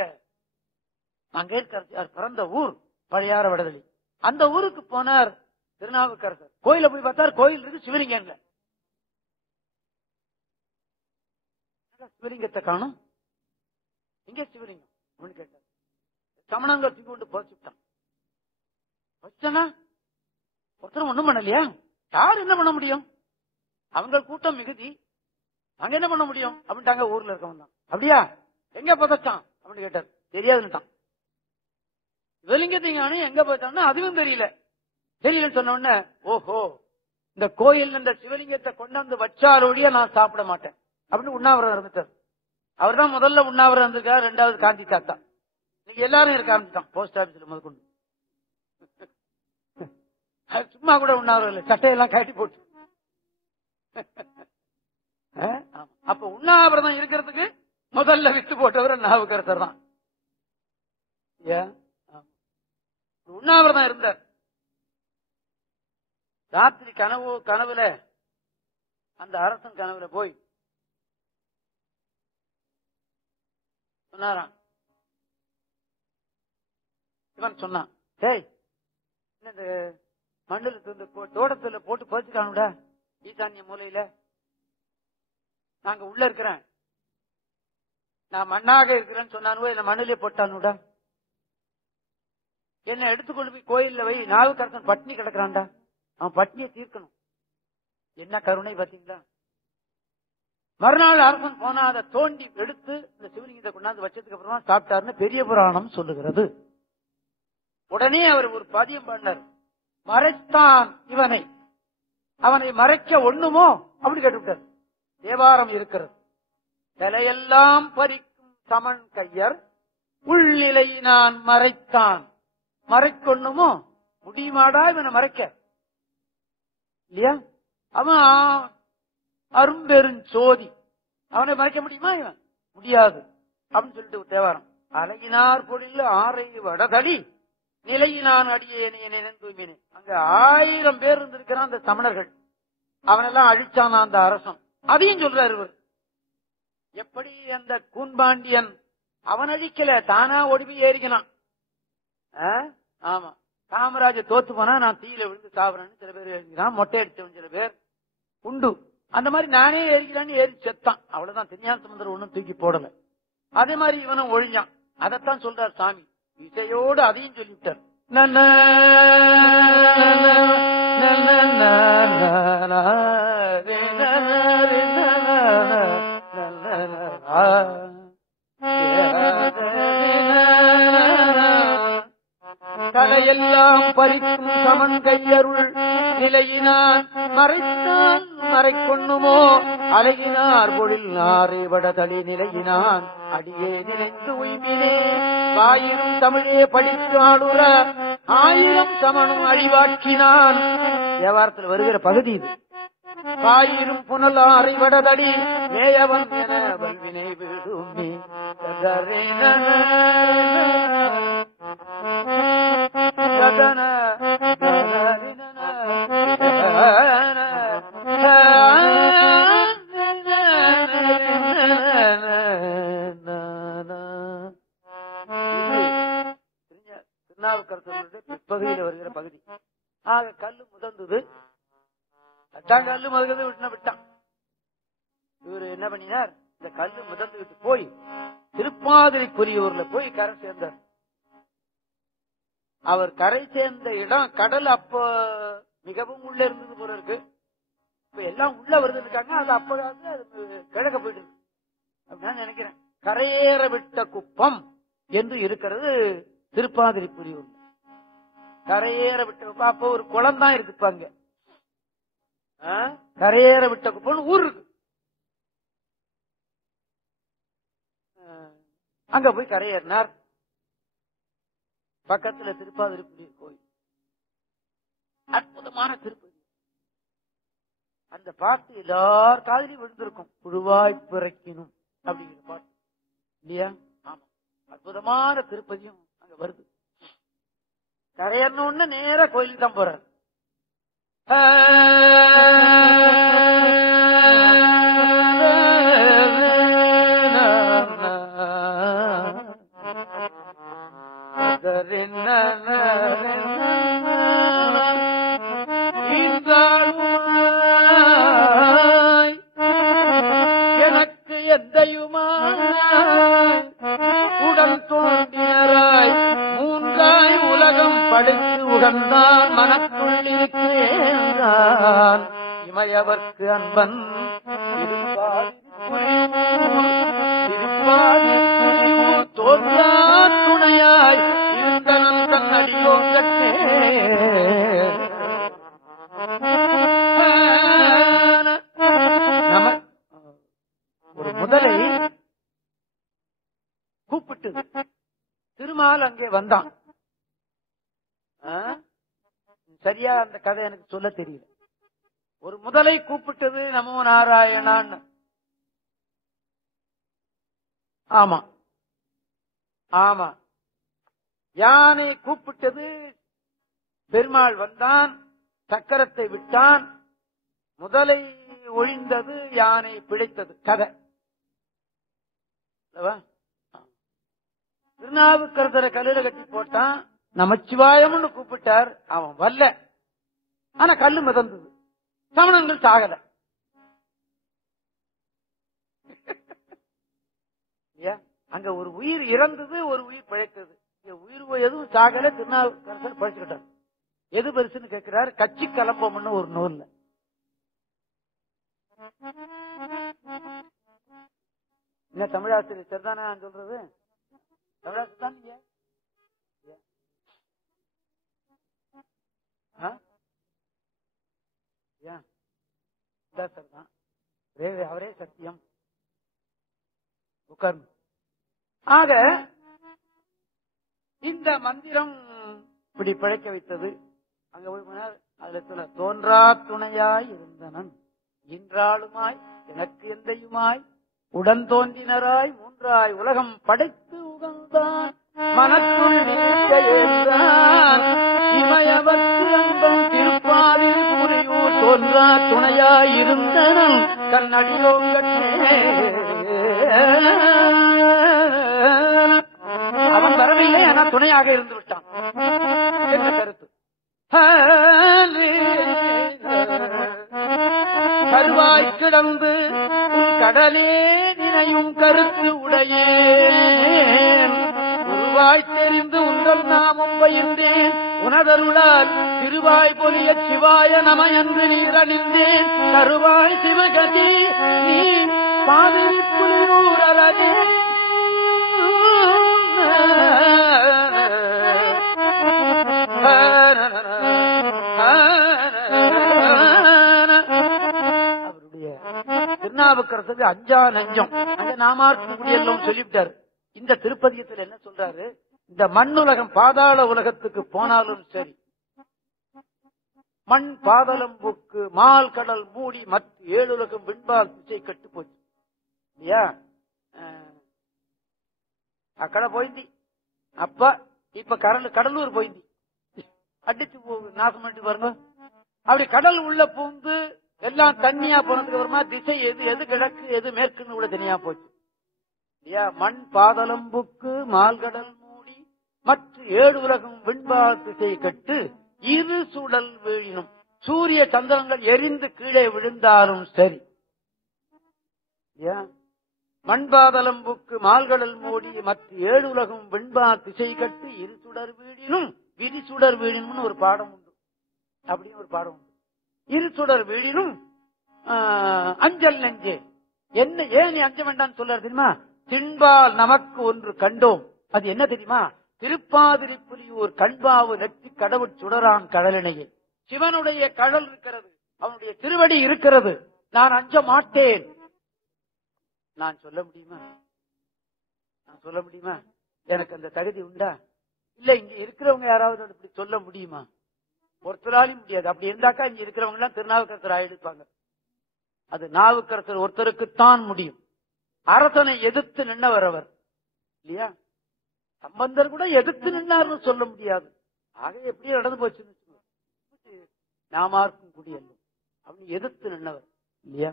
மங்கையர்க்கரசியார் பிறந்த ஊர் பழையாற வடதளி. அந்த ஊருக்கு போனார் திருநாவுக்கரசர். கோயில போய் பார்த்தார், கோயில் இருக்கு, சிவலிங்கம்ல. சிவலிங்கத்தை காணும், இங்கே சிவலிங்கம் அப்படின்னு கேட்டார். சமணங்கள் தூக்கி கொண்டு போச்சுட்டான். வச்சனா ஒருத்தரும் ஒண்ணும் பண்ணலையா? யார் என்ன பண்ண முடியும்? அவங்க கூட்டம் மிகுதி, அங்க என்ன பண்ண முடியும் அப்படின்ட்டாங்க. ஊர்ல இருக்கவங்க தான். அப்படியா, எங்க புதைச்சான் அப்படின்னு கேட்டார். தெரியாதுன்னுட்டான். சிவலிங்கத்தையும் எங்க போச்சான்னு அதுவும் தெரியல. தெரியலன்னு சொன்ன உடனே, ஓஹோ, இந்த கோயில் இந்த சிவலிங்கத்தை கொண்டாந்து வச்சாலோடிய நான் சாப்பிட மாட்டேன் அப்படின்னு உண்ணாவிரதம் இருந்துட்டார். அவர் தான் முதல்ல உண்ணாவிரதம் இருந்திருக்காரு. ரெண்டாவது காந்தி தாத்தா. இன்னைக்கு எல்லாரும் இருக்க ஆரம்பிச்சுட்டான். போஸ்ட் ஆபீஸ்ல முதற்கொண்டு சும்மா கூட உண்ணாவிரதம் இல்லை, சட்டையெல்லாம் கட்டி போட்டு. அப்ப உண்ணாவிரதம் இருக்கிறதுக்கு முதல்ல வித்து போட்டவர் நாவுக்கரசர் தான். உண்ணாவிரதம் இருந்தார். ராத்திரி கனவுல அந்த அரசன் கனவுல போய் சொன்னாராம். இவன் சொன்னான், டேய் இந்த மண்டல தோட்டத்துல போட்டு பறிச்சுக்கானுடா, ஈசான்ய மூலையில நாங்க உள்ள இருக்கிறேன், நான் மண்ணாக இருக்கிறேன்னு சொன்னானுவோ என்ன மண்ணிலே போட்டானுடா, என்ன எடுத்துக்கொண்டு போய் கோயில்ல வை, நாவுக்கரசன் பட்னி கிடக்குறான்டா, அவன் பட்னியை தீர்க்கணும். என்ன கருணை பாத்தீங்களா? மறுநாள் அரசன் போனா அதை தோண்டி எடுத்து இந்த சிவலிங்கத்தை கொண்டாந்து வச்சதுக்கு அப்புறமா சாப்பிட்டாருன்னு பெரிய புராணம் சொல்லுகிறது. உடனே அவர் ஒரு பதியம் பண்ணார். மறைத்தான் இவனை, அவனை மறைக்க ஒண்ணுமோ அப்படி கேட்டுவிட்டார். தேவாரம் இருக்கிறது. தலையெல்லாம் பறிக்கும் சமன் கையர் உள்நிலை நான் மறைத்தான், மறைக்கொண்ணுமோ முடியுமாடா இவனை மறைக்க? இல்லையா? அவன் அரும்பெருஞ்சோதி, அவனை மறைக்க முடியுமா? இவன் முடியாது அப்படின்னு சொல்லிட்டு தேவாரம். அழகினார் பொழில் ஆரை வடதடி நிலையினான் அடியேனே நினைந்தூமினே. அங்க 1000 பேர் இருந்திருக்கிறான் அந்த சமணர்கள். அவனெல்லாம் அழிச்சான் அந்த அரசன். அதையும் சொல்றாரு இவர். எப்படி அந்த கூன்பாண்டியன் அவன் அழிக்கல, தானா ஒடுவி ஏறிக்கனான். ஆமா, காமராஜ தோத்து போனா நான் தீயில விழுந்து சாப்பிடறேன்னு சில பேர் எழுதிக்கிறான். மொட்டை அடிச்சவன் சில பேர் உண்டு. அந்த மாதிரி நானே ஏறிக்கிறான்னு ஏறி செத்தான். அவ்வளவுதான். திருஞான சம்பந்தர் ஒண்ணும் தூக்கி போடல. அதே மாதிரி இவனும் ஒழிஞ்சான். அதைத்தான் சொல்றார் சாமி. இசையோடு அதையும் சொல்லிவிட்டார். தலையெல்லாம் பறிக்கும் சமன் கையருள் நிலையினான் மறைத்தான் மறைக்கொண்ணுமோ அழகினார் பொழில் நாரை வடதளி நிலையினான் அடியே நினைந்து உய்மினே. ஆயிரம் தமிழே படித்து ஆளுற 1000 சமனும் அழிவாக்கினான். தேவாரத்தில் வருகிற பகுதி இது. ஆயிரம் புனல் ஆரை வடதடி மேயவன் என வல்வினை விடுமே. திருநாவுக்கரசருடைய பிற்பகுதியில் வருகிற பகுதி. ஆக கல்லு முதந்தது. கல்லு முதல்ல விட்டான். இவரு என்ன பண்ணினார்? இந்த கல்லு முதந்துகிட்டு போய் திருப்பாதிரிக்குரியூர்ல போய் கரை சேர்ந்தார். அவர் கரை சேர்ந்த இடம் கடல் அப்ப மிகவும் உள்ள இருந்தது போல இருக்கு. இப்ப எல்லாம் உள்ள வருதுன்னு அது அப்ப அது கிழக்க போயிட்டு இருக்கு அப்படின்னு நினைக்கிறேன். கரையேற விட்ட குப்பம் என்று இருக்கிறது திருப்பாதிரிப்புரியூர். கரையேற விட்ட குப்பம். அப்ப ஒரு குளம் தான் இருக்கு. அங்க கரையேற விட்ட குப்பம் ஊர் இருக்கு. அங்க போய் கரையேறினார். பக்கத்துல திருப்பாதிரிப்புரியூர் கோயில். அற்புதமான திருப்பதி. அந்த பாட்டு எல்லார் காதலையும் விழுந்திருக்கும். புழுவாய் பிறக்கினும் அப்படிங்கிற பாட்டு இல்லையா? ஆமா, அற்புதமான திருப்பதியும் அங்க வருது. கரையேறணும்னு நேரா கோயிலுக்கு தான் போறாரு. எனக்கு எந்தையுமாய் உடல் தோன்றினராய் மூன்றாய் உலகம் படைத்து உகந்தான் மனத்துள்ளிருக்கின்றான் இமையவர்க்கு அன்பன் தோன்றா துணையாய் இருந்தனன் தன் அடியோங்கத்தே. ஒரு முதலை கூப்பிட்டு திருமால் அங்கே வந்தான். சரியா அந்த கதை எனக்கு சொல்ல தெரியல. ஒரு முதலை கூப்பிட்டது நமோ நாராயணான்னு. ஆமா ஆமா. யானை கூப்பிட்டது பெருமாள் வந்தான், சக்கரத்தை விட்டான், முதலை ஒழிந்தது, யானை பிழைத்தது. கதை திருநாவுக்கரசரை கல்லுல கட்டி போட்டான். நமச்சிவாயம்னு கூப்பிட்டார், அவன் வரல. ஆனா கல்லு மிதந்தது, சமணங்கள் சாகல. அங்க ஒரு உயிர் இறந்தது, ஒரு உயிர் பிழைத்தது. உயிர் எதுவும் சாகல, திருநாவுக்கரசர் படிச்சுக்கிட்டார். எது பெருசுன்னு கேட்கிறார். கட்சி கலம்பம்னு ஒரு நூல்ல. என்ன தமிழாசிரியர் சரிதானே நான் சொல்றது? தமிழாசிரியர் தான் நீங்க? சரிதான். அவரே சத்தியம். உட்கார்ந்து. ஆக இந்த மந்திரம் இப்படி பிழைக்க வைத்தது. அங்க போய் அதுல சொல்ல தோன்றா துணையாய் இருந்தனன் இன்றாளுமாய் எனக்கு எந்தையுமாய் உடன் தோன்றினராய் மூன்றாய் உலகம் படைத்து உகந்தான் மனத்துள் இமயவர்க்கு அன்பம் திருப்பாதிரி புரியூர் தோன்றா துணையாய் இருந்தனன் கண்ணடியோங்கட்டே. அவன் வரவில்லை, ஆனா துணையாக இருந்து விட்டான். என்ன கருத்து? கருவாய் கிடந்து உன் கடலே நினையும் கருத்து உடையே உருவாய் தெரிந்து உங்கள் நாமம் பயிர்ந்தேன் உனதருளால் திருவாய் பொலிய சிவாய நம என்று நீரணிந்தேன் கருவாய் சிவகதி நீ பாதிரி புலியூரலனே. அவருடைய திருநாவுக்கரசுக்கு அஞ்சா நஞ்சம் அங்க நாமார்க்கு எல்லாம் சொல்லிவிட்டாரு. இந்த திருப்பதியத்தில் என்ன சொல்றாரு? இந்த மண்ணுலகம் பாதாள உலகத்துக்கு போனாலும் சரி, மண் பாதளம் புக்கு மால் கடல் மூடி மற்ற 7 உலகம் விண்பால் திசை கட்டு போச்சு இல்லையா? அக்கடை போயிந்தி அப்ப இப்ப கடலூர் போயிந்தி அடிச்சு நாசம் பண்ணிட்டு பாருங்க. அப்படி கடல் உள்ள பூந்து எல்லாம் தண்ணியா போனதுக்கு அப்புறமா திசை எது கிழக்கு எது மேற்குன்னு கூட தனியா போச்சு இல்லையா? மண் பாதளம் புக்கு மால்கடல் மூடி மற்ற 7 உலகம் விண்பால் திசை கட்டு இரு சுடல் வீழினும் சூரிய சந்திரங்கள் எரிந்து கீழே விழுந்தாலும் சரி. மண்பாதளம் புக்கு மால்கடல் மூடி மற்ற 7 உலகம் வெண்பால் திசை கட்டு இரு சுடர் வீழினும் விரிசுடர் வீழினும்னு ஒரு பாடம் உண்டு. அப்படின்னு ஒரு பாடம் உண்டு. இரு சுடர் வீழினும் அஞ்சல் நெஞ்சே. என்ன ஏன் நீ அஞ்ச வேண்டாம்னு சொல்றாரு தெரியுமா? திண்பால் நமக்கு ஒன்று கண்டோம். அது என்ன தெரியுமா? திருப்பாதிரி புலியூர் கண்பாவு நெற்றி கடவுள் சுடரான் கடலினையே. சிவனுடைய கடல் இருக்கிறது, அவனுடைய திருவடி இருக்கிறது. நான் அஞ்ச மாட்டேன். நான் சொல்ல முடியுமா? எனக்கு அந்த தகுதி உண்டா? இல்ல இங்க இருக்கிறவங்க யாராவது இப்படி சொல்ல முடியுமா? ஒருத்தராலையும் முடியாது. அப்படி இருந்தாக்கா இங்க இருக்கிறவங்க எல்லாம் திருநாவுக்கரசர் ஆயிடுப்பாங்க. அது நாவுக்கரசர் ஒருத்தருக்குத்தான் முடியும். அரசனை எதிர்த்து நின்றவர் அவர் இல்லையா? சம்பந்தர் கூட எதிர்த்து நின்றார்னு சொல்ல முடியாது. ஆக எப்படியோ நடந்து போச்சுன்னு நாமார்க்கும் குடியல்ல அப்படின்னு எதிர்த்து நின்னவர் இல்லையா?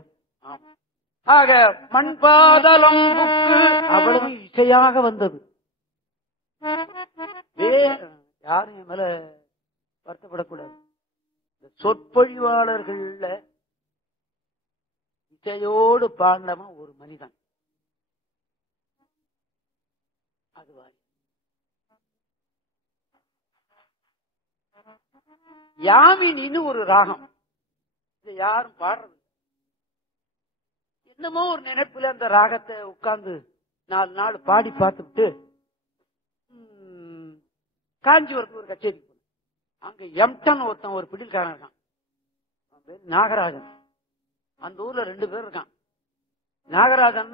ஆக மண்பாதலம் அவ்வளவு இசையாக வந்தது. யாரும் என் மேல வருத்தப்படக்கூடாது. சொற்பொழிவாளர்கள்ல இசையோடு பாண்டவன் ஒரு மனிதன். அதுவா யாமினின்னு ஒரு ராகம், இதை யாரும் பாடுறது என்னமோ ஒரு நினைப்புல அந்த ராகத்தை உட்கார்ந்து 4 நாள் பாடி பார்த்துட்டு காஞ்சிபுரத்துக்கு ஒரு கச்சேரி போனோம். அங்க எம்டன் ஒருத்தன் ஒரு பிடில்காரன் இருக்கான், நாகராஜன். அந்த ஊர்ல 2 பேர் இருக்கான். நாகராஜன்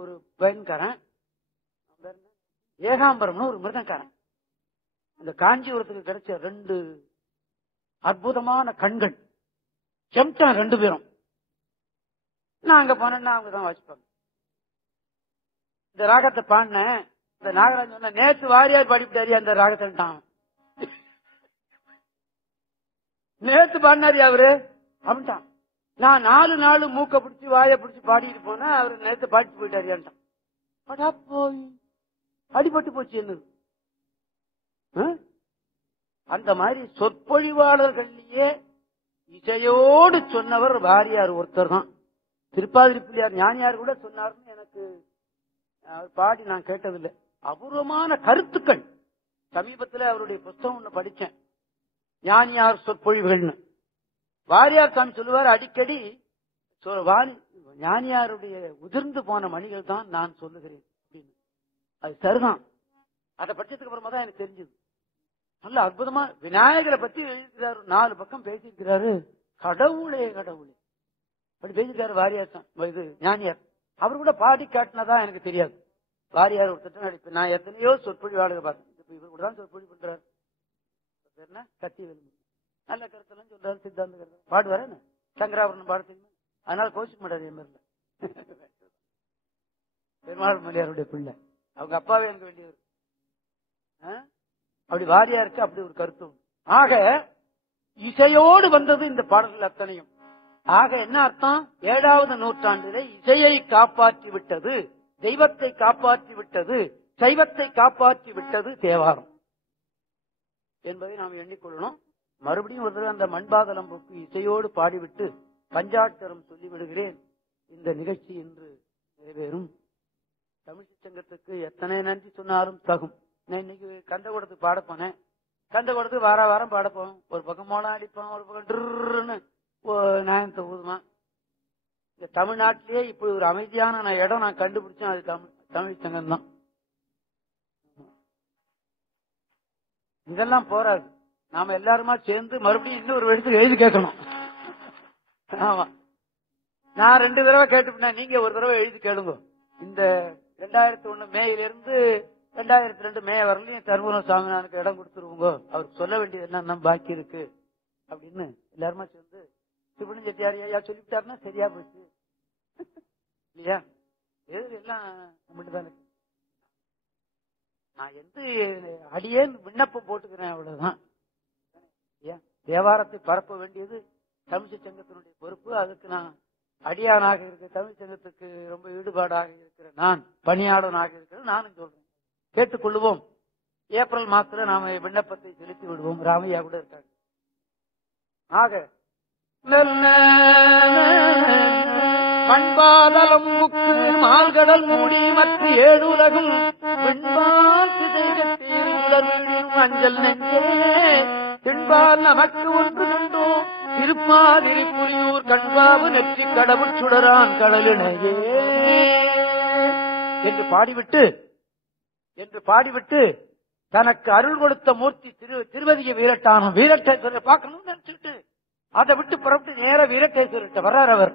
ஒரு பயன்காரன், ஏகாம்பரம்னு ஒரு மிருதங்காரன். இந்த காஞ்சிபுரத்துக்கு கிடைச்ச 2 அற்புதமான கண்கள் எம்டன் 2 பேரும். நான் அங்க போனேன்னா அவங்க தான் வாசிப்பாங்க. இந்த ராகத்தை பாடின இந்த நாகராஜன் சொன்ன, நேற்று வாரியார் பாடிவிட்டாரு அந்த ராகத்தான். நேற்று பாடினாரு அவரு அப்படின்ட்டான். நான் 4 நாள் மூக்க பிடிச்சி வாய பிடிச்சி பாடிட்டு போனா அவரு நேற்று பாடிட்டு போயிட்டாரியான்ட்டான். போய் அடிபட்டு போச்சு என்னது. அந்த மாதிரி சொற்பொழிவாளர்கள்லயே இசையோடு சொன்னவர் வாரியார் ஒருத்தர் தான். திருப்பாதிரி பிள்ளையார் ஞானியார் கூட சொன்னார்னு எனக்கு பாடி நான் கேட்டதில்லை. அபூர்வமான கருத்துக்கள். சமீபத்தில் அவருடைய புத்தகம் ஒண்ணு படிச்சேன், ஞானியார் சொற்பொழிவுகள்னு. வாரியார் சாமி சொல்லுவார் அடிக்கடி, ஞானியாருடைய உதிர்ந்து போன மணிகள் தான் நான் சொல்லுகிறேன் அப்படின்னு. அது சரிதான். அதை படிச்சதுக்கு அப்புறமா தான் எனக்கு தெரிஞ்சது. நல்ல அற்புதமா விநாயகரை பத்தி எழுதிக்கிறாரு, 4 பக்கம் பேசியிருக்கிறாரு. கடவுளே கடவுளே அப்படி பேசியிருக்காரு வாரியார் இது ஞானியார். அவர் கூட பாடி காட்டினதா எனக்கு தெரியாது. வாரியார் ஒருத்தர் நடிப்பு. நான் எத்தனையோ சொற்பொழிவாளர்கள் பார்த்தேன், இவர் கூட தான் சொற்பொழிவு பண்றாரு. கத்தி வேலு நல்ல கருத்தெல்லாம் சொல்றாரு, சித்தாந்த கருத்து பாடுவாரு. சங்கராபரணம் பாட தெரியுமா? அதனால கோச்சிக்க மாட்டாரு என் பேர்ல. பெருமாள் மொழியாருடைய பிள்ளை, அவங்க அப்பாவே எனக்கு வேண்டியவர். அப்படி வாரியாருக்கு அப்படி ஒரு கருத்து. ஆக இசையோடு வந்தது இந்த பாடல்கள் அத்தனையும். ஆக என்ன அர்த்தம்? 7வது நூற்றாண்டிலே இசையை காப்பாற்றி விட்டது, தெய்வத்தை காப்பாற்றி விட்டது, சைவத்தை காப்பாற்றி விட்டது தேவாரம் என்பதை நாம் எண்ணிக்கொள்ளணும். மறுபடியும் ஒரு தடவை அந்த மண்பாதலம்புக்கு இசையோடு பாடிவிட்டு பஞ்சாட்சரம் சொல்லிவிடுகிறேன். இந்த நிகழ்ச்சி இன்று நிறைவேறும். தமிழ் சங்கத்துக்கு எத்தனை நன்றி சொன்னாலும் தகும். நான் இன்னைக்கு கந்தகூடத்துக்கு பாட போனேன். கந்தகூடத்துக்கு வார வாரம் பாட போவோம். ஒரு பக்கம் மோளம் அடிப்போம், ஒரு பக்கம் ட்ருன்னு நியாயத்தை ஊதுமா. இந்த தமிழ்நாட்டிலேயே இப்படி ஒரு அமைதியான இடம் நான் கண்டுபிடிச்சேன், அது தமிழ் சங்கம் தான். இதெல்லாம் போராது, நாம எல்லாருமா சேர்ந்து மறுபடியும் இன்னொரு இடத்துக்கு எழுதி கேட்கணும். ஆமா, நான் 2 தடவை கேட்டுப்பேன், நீங்க ஒரு தடவை எழுதி கேளுங்க. இந்த 2001 மேயிலிருந்து 2002 மே வரலையும் தருமபுரம் சாமிநாதனுக்கு இடம் கொடுத்துருவோங்க, அவருக்கு சொல்ல வேண்டியது என்ன பாக்கி இருக்கு அப்படின்னு எல்லாருமா சேர்ந்து சிவனு செட்டியார் ஐயா சொல்லிவிட்டாருன்னா சரியா போச்சு இல்லையா? எல்லாம் நம்மகிட்டதான் இருக்கு. நான் அடியே விண்ணப்பம் போட்டுக்கிறேன், அவ்வளவுதான். தேவாரத்தை பரப்ப வேண்டியது தமிழ் சங்கத்தினுடைய பொறுப்பு. அதுக்கு நான் அடியானாக இருக்கிற தமிழ் சங்கத்துக்கு ரொம்ப ஈடுபாடாக இருக்கிற நான், பணியாளனாக இருக்கிறேன், நானும் சொல்றேன். கேட்டுக்கொள்வோம். ஏப்ரல் மாதத்துல நாம விண்ணப்பத்தை செலுத்தி விடுவோம். ராமையா கூட இருக்காங்க. ஆக மண்பாதலம் முக்கு மால்கடல் மூடி மற்ற 7 உலகும் வெண்பால் அஞ்சல் நெஞ்சே தென்பால் நமக்கு ஒன்று கண்டோம் திருப்பாதிரி புலியூர் கண்பாவு நெற்றி கடவுள் சுடரான் கடலினையே என்று பாடிவிட்டு தனக்கு அருள் கொடுத்த மூர்த்தி திருவதிய வீரட்டானம் வீரட்டேஸ்வரர் பார்க்கணும்னு நினைச்சுட்டு அதை விட்டு புறப்பட்டு நேர வீரட்டேஸ்வரர்கிட்ட வர்றார். அவர்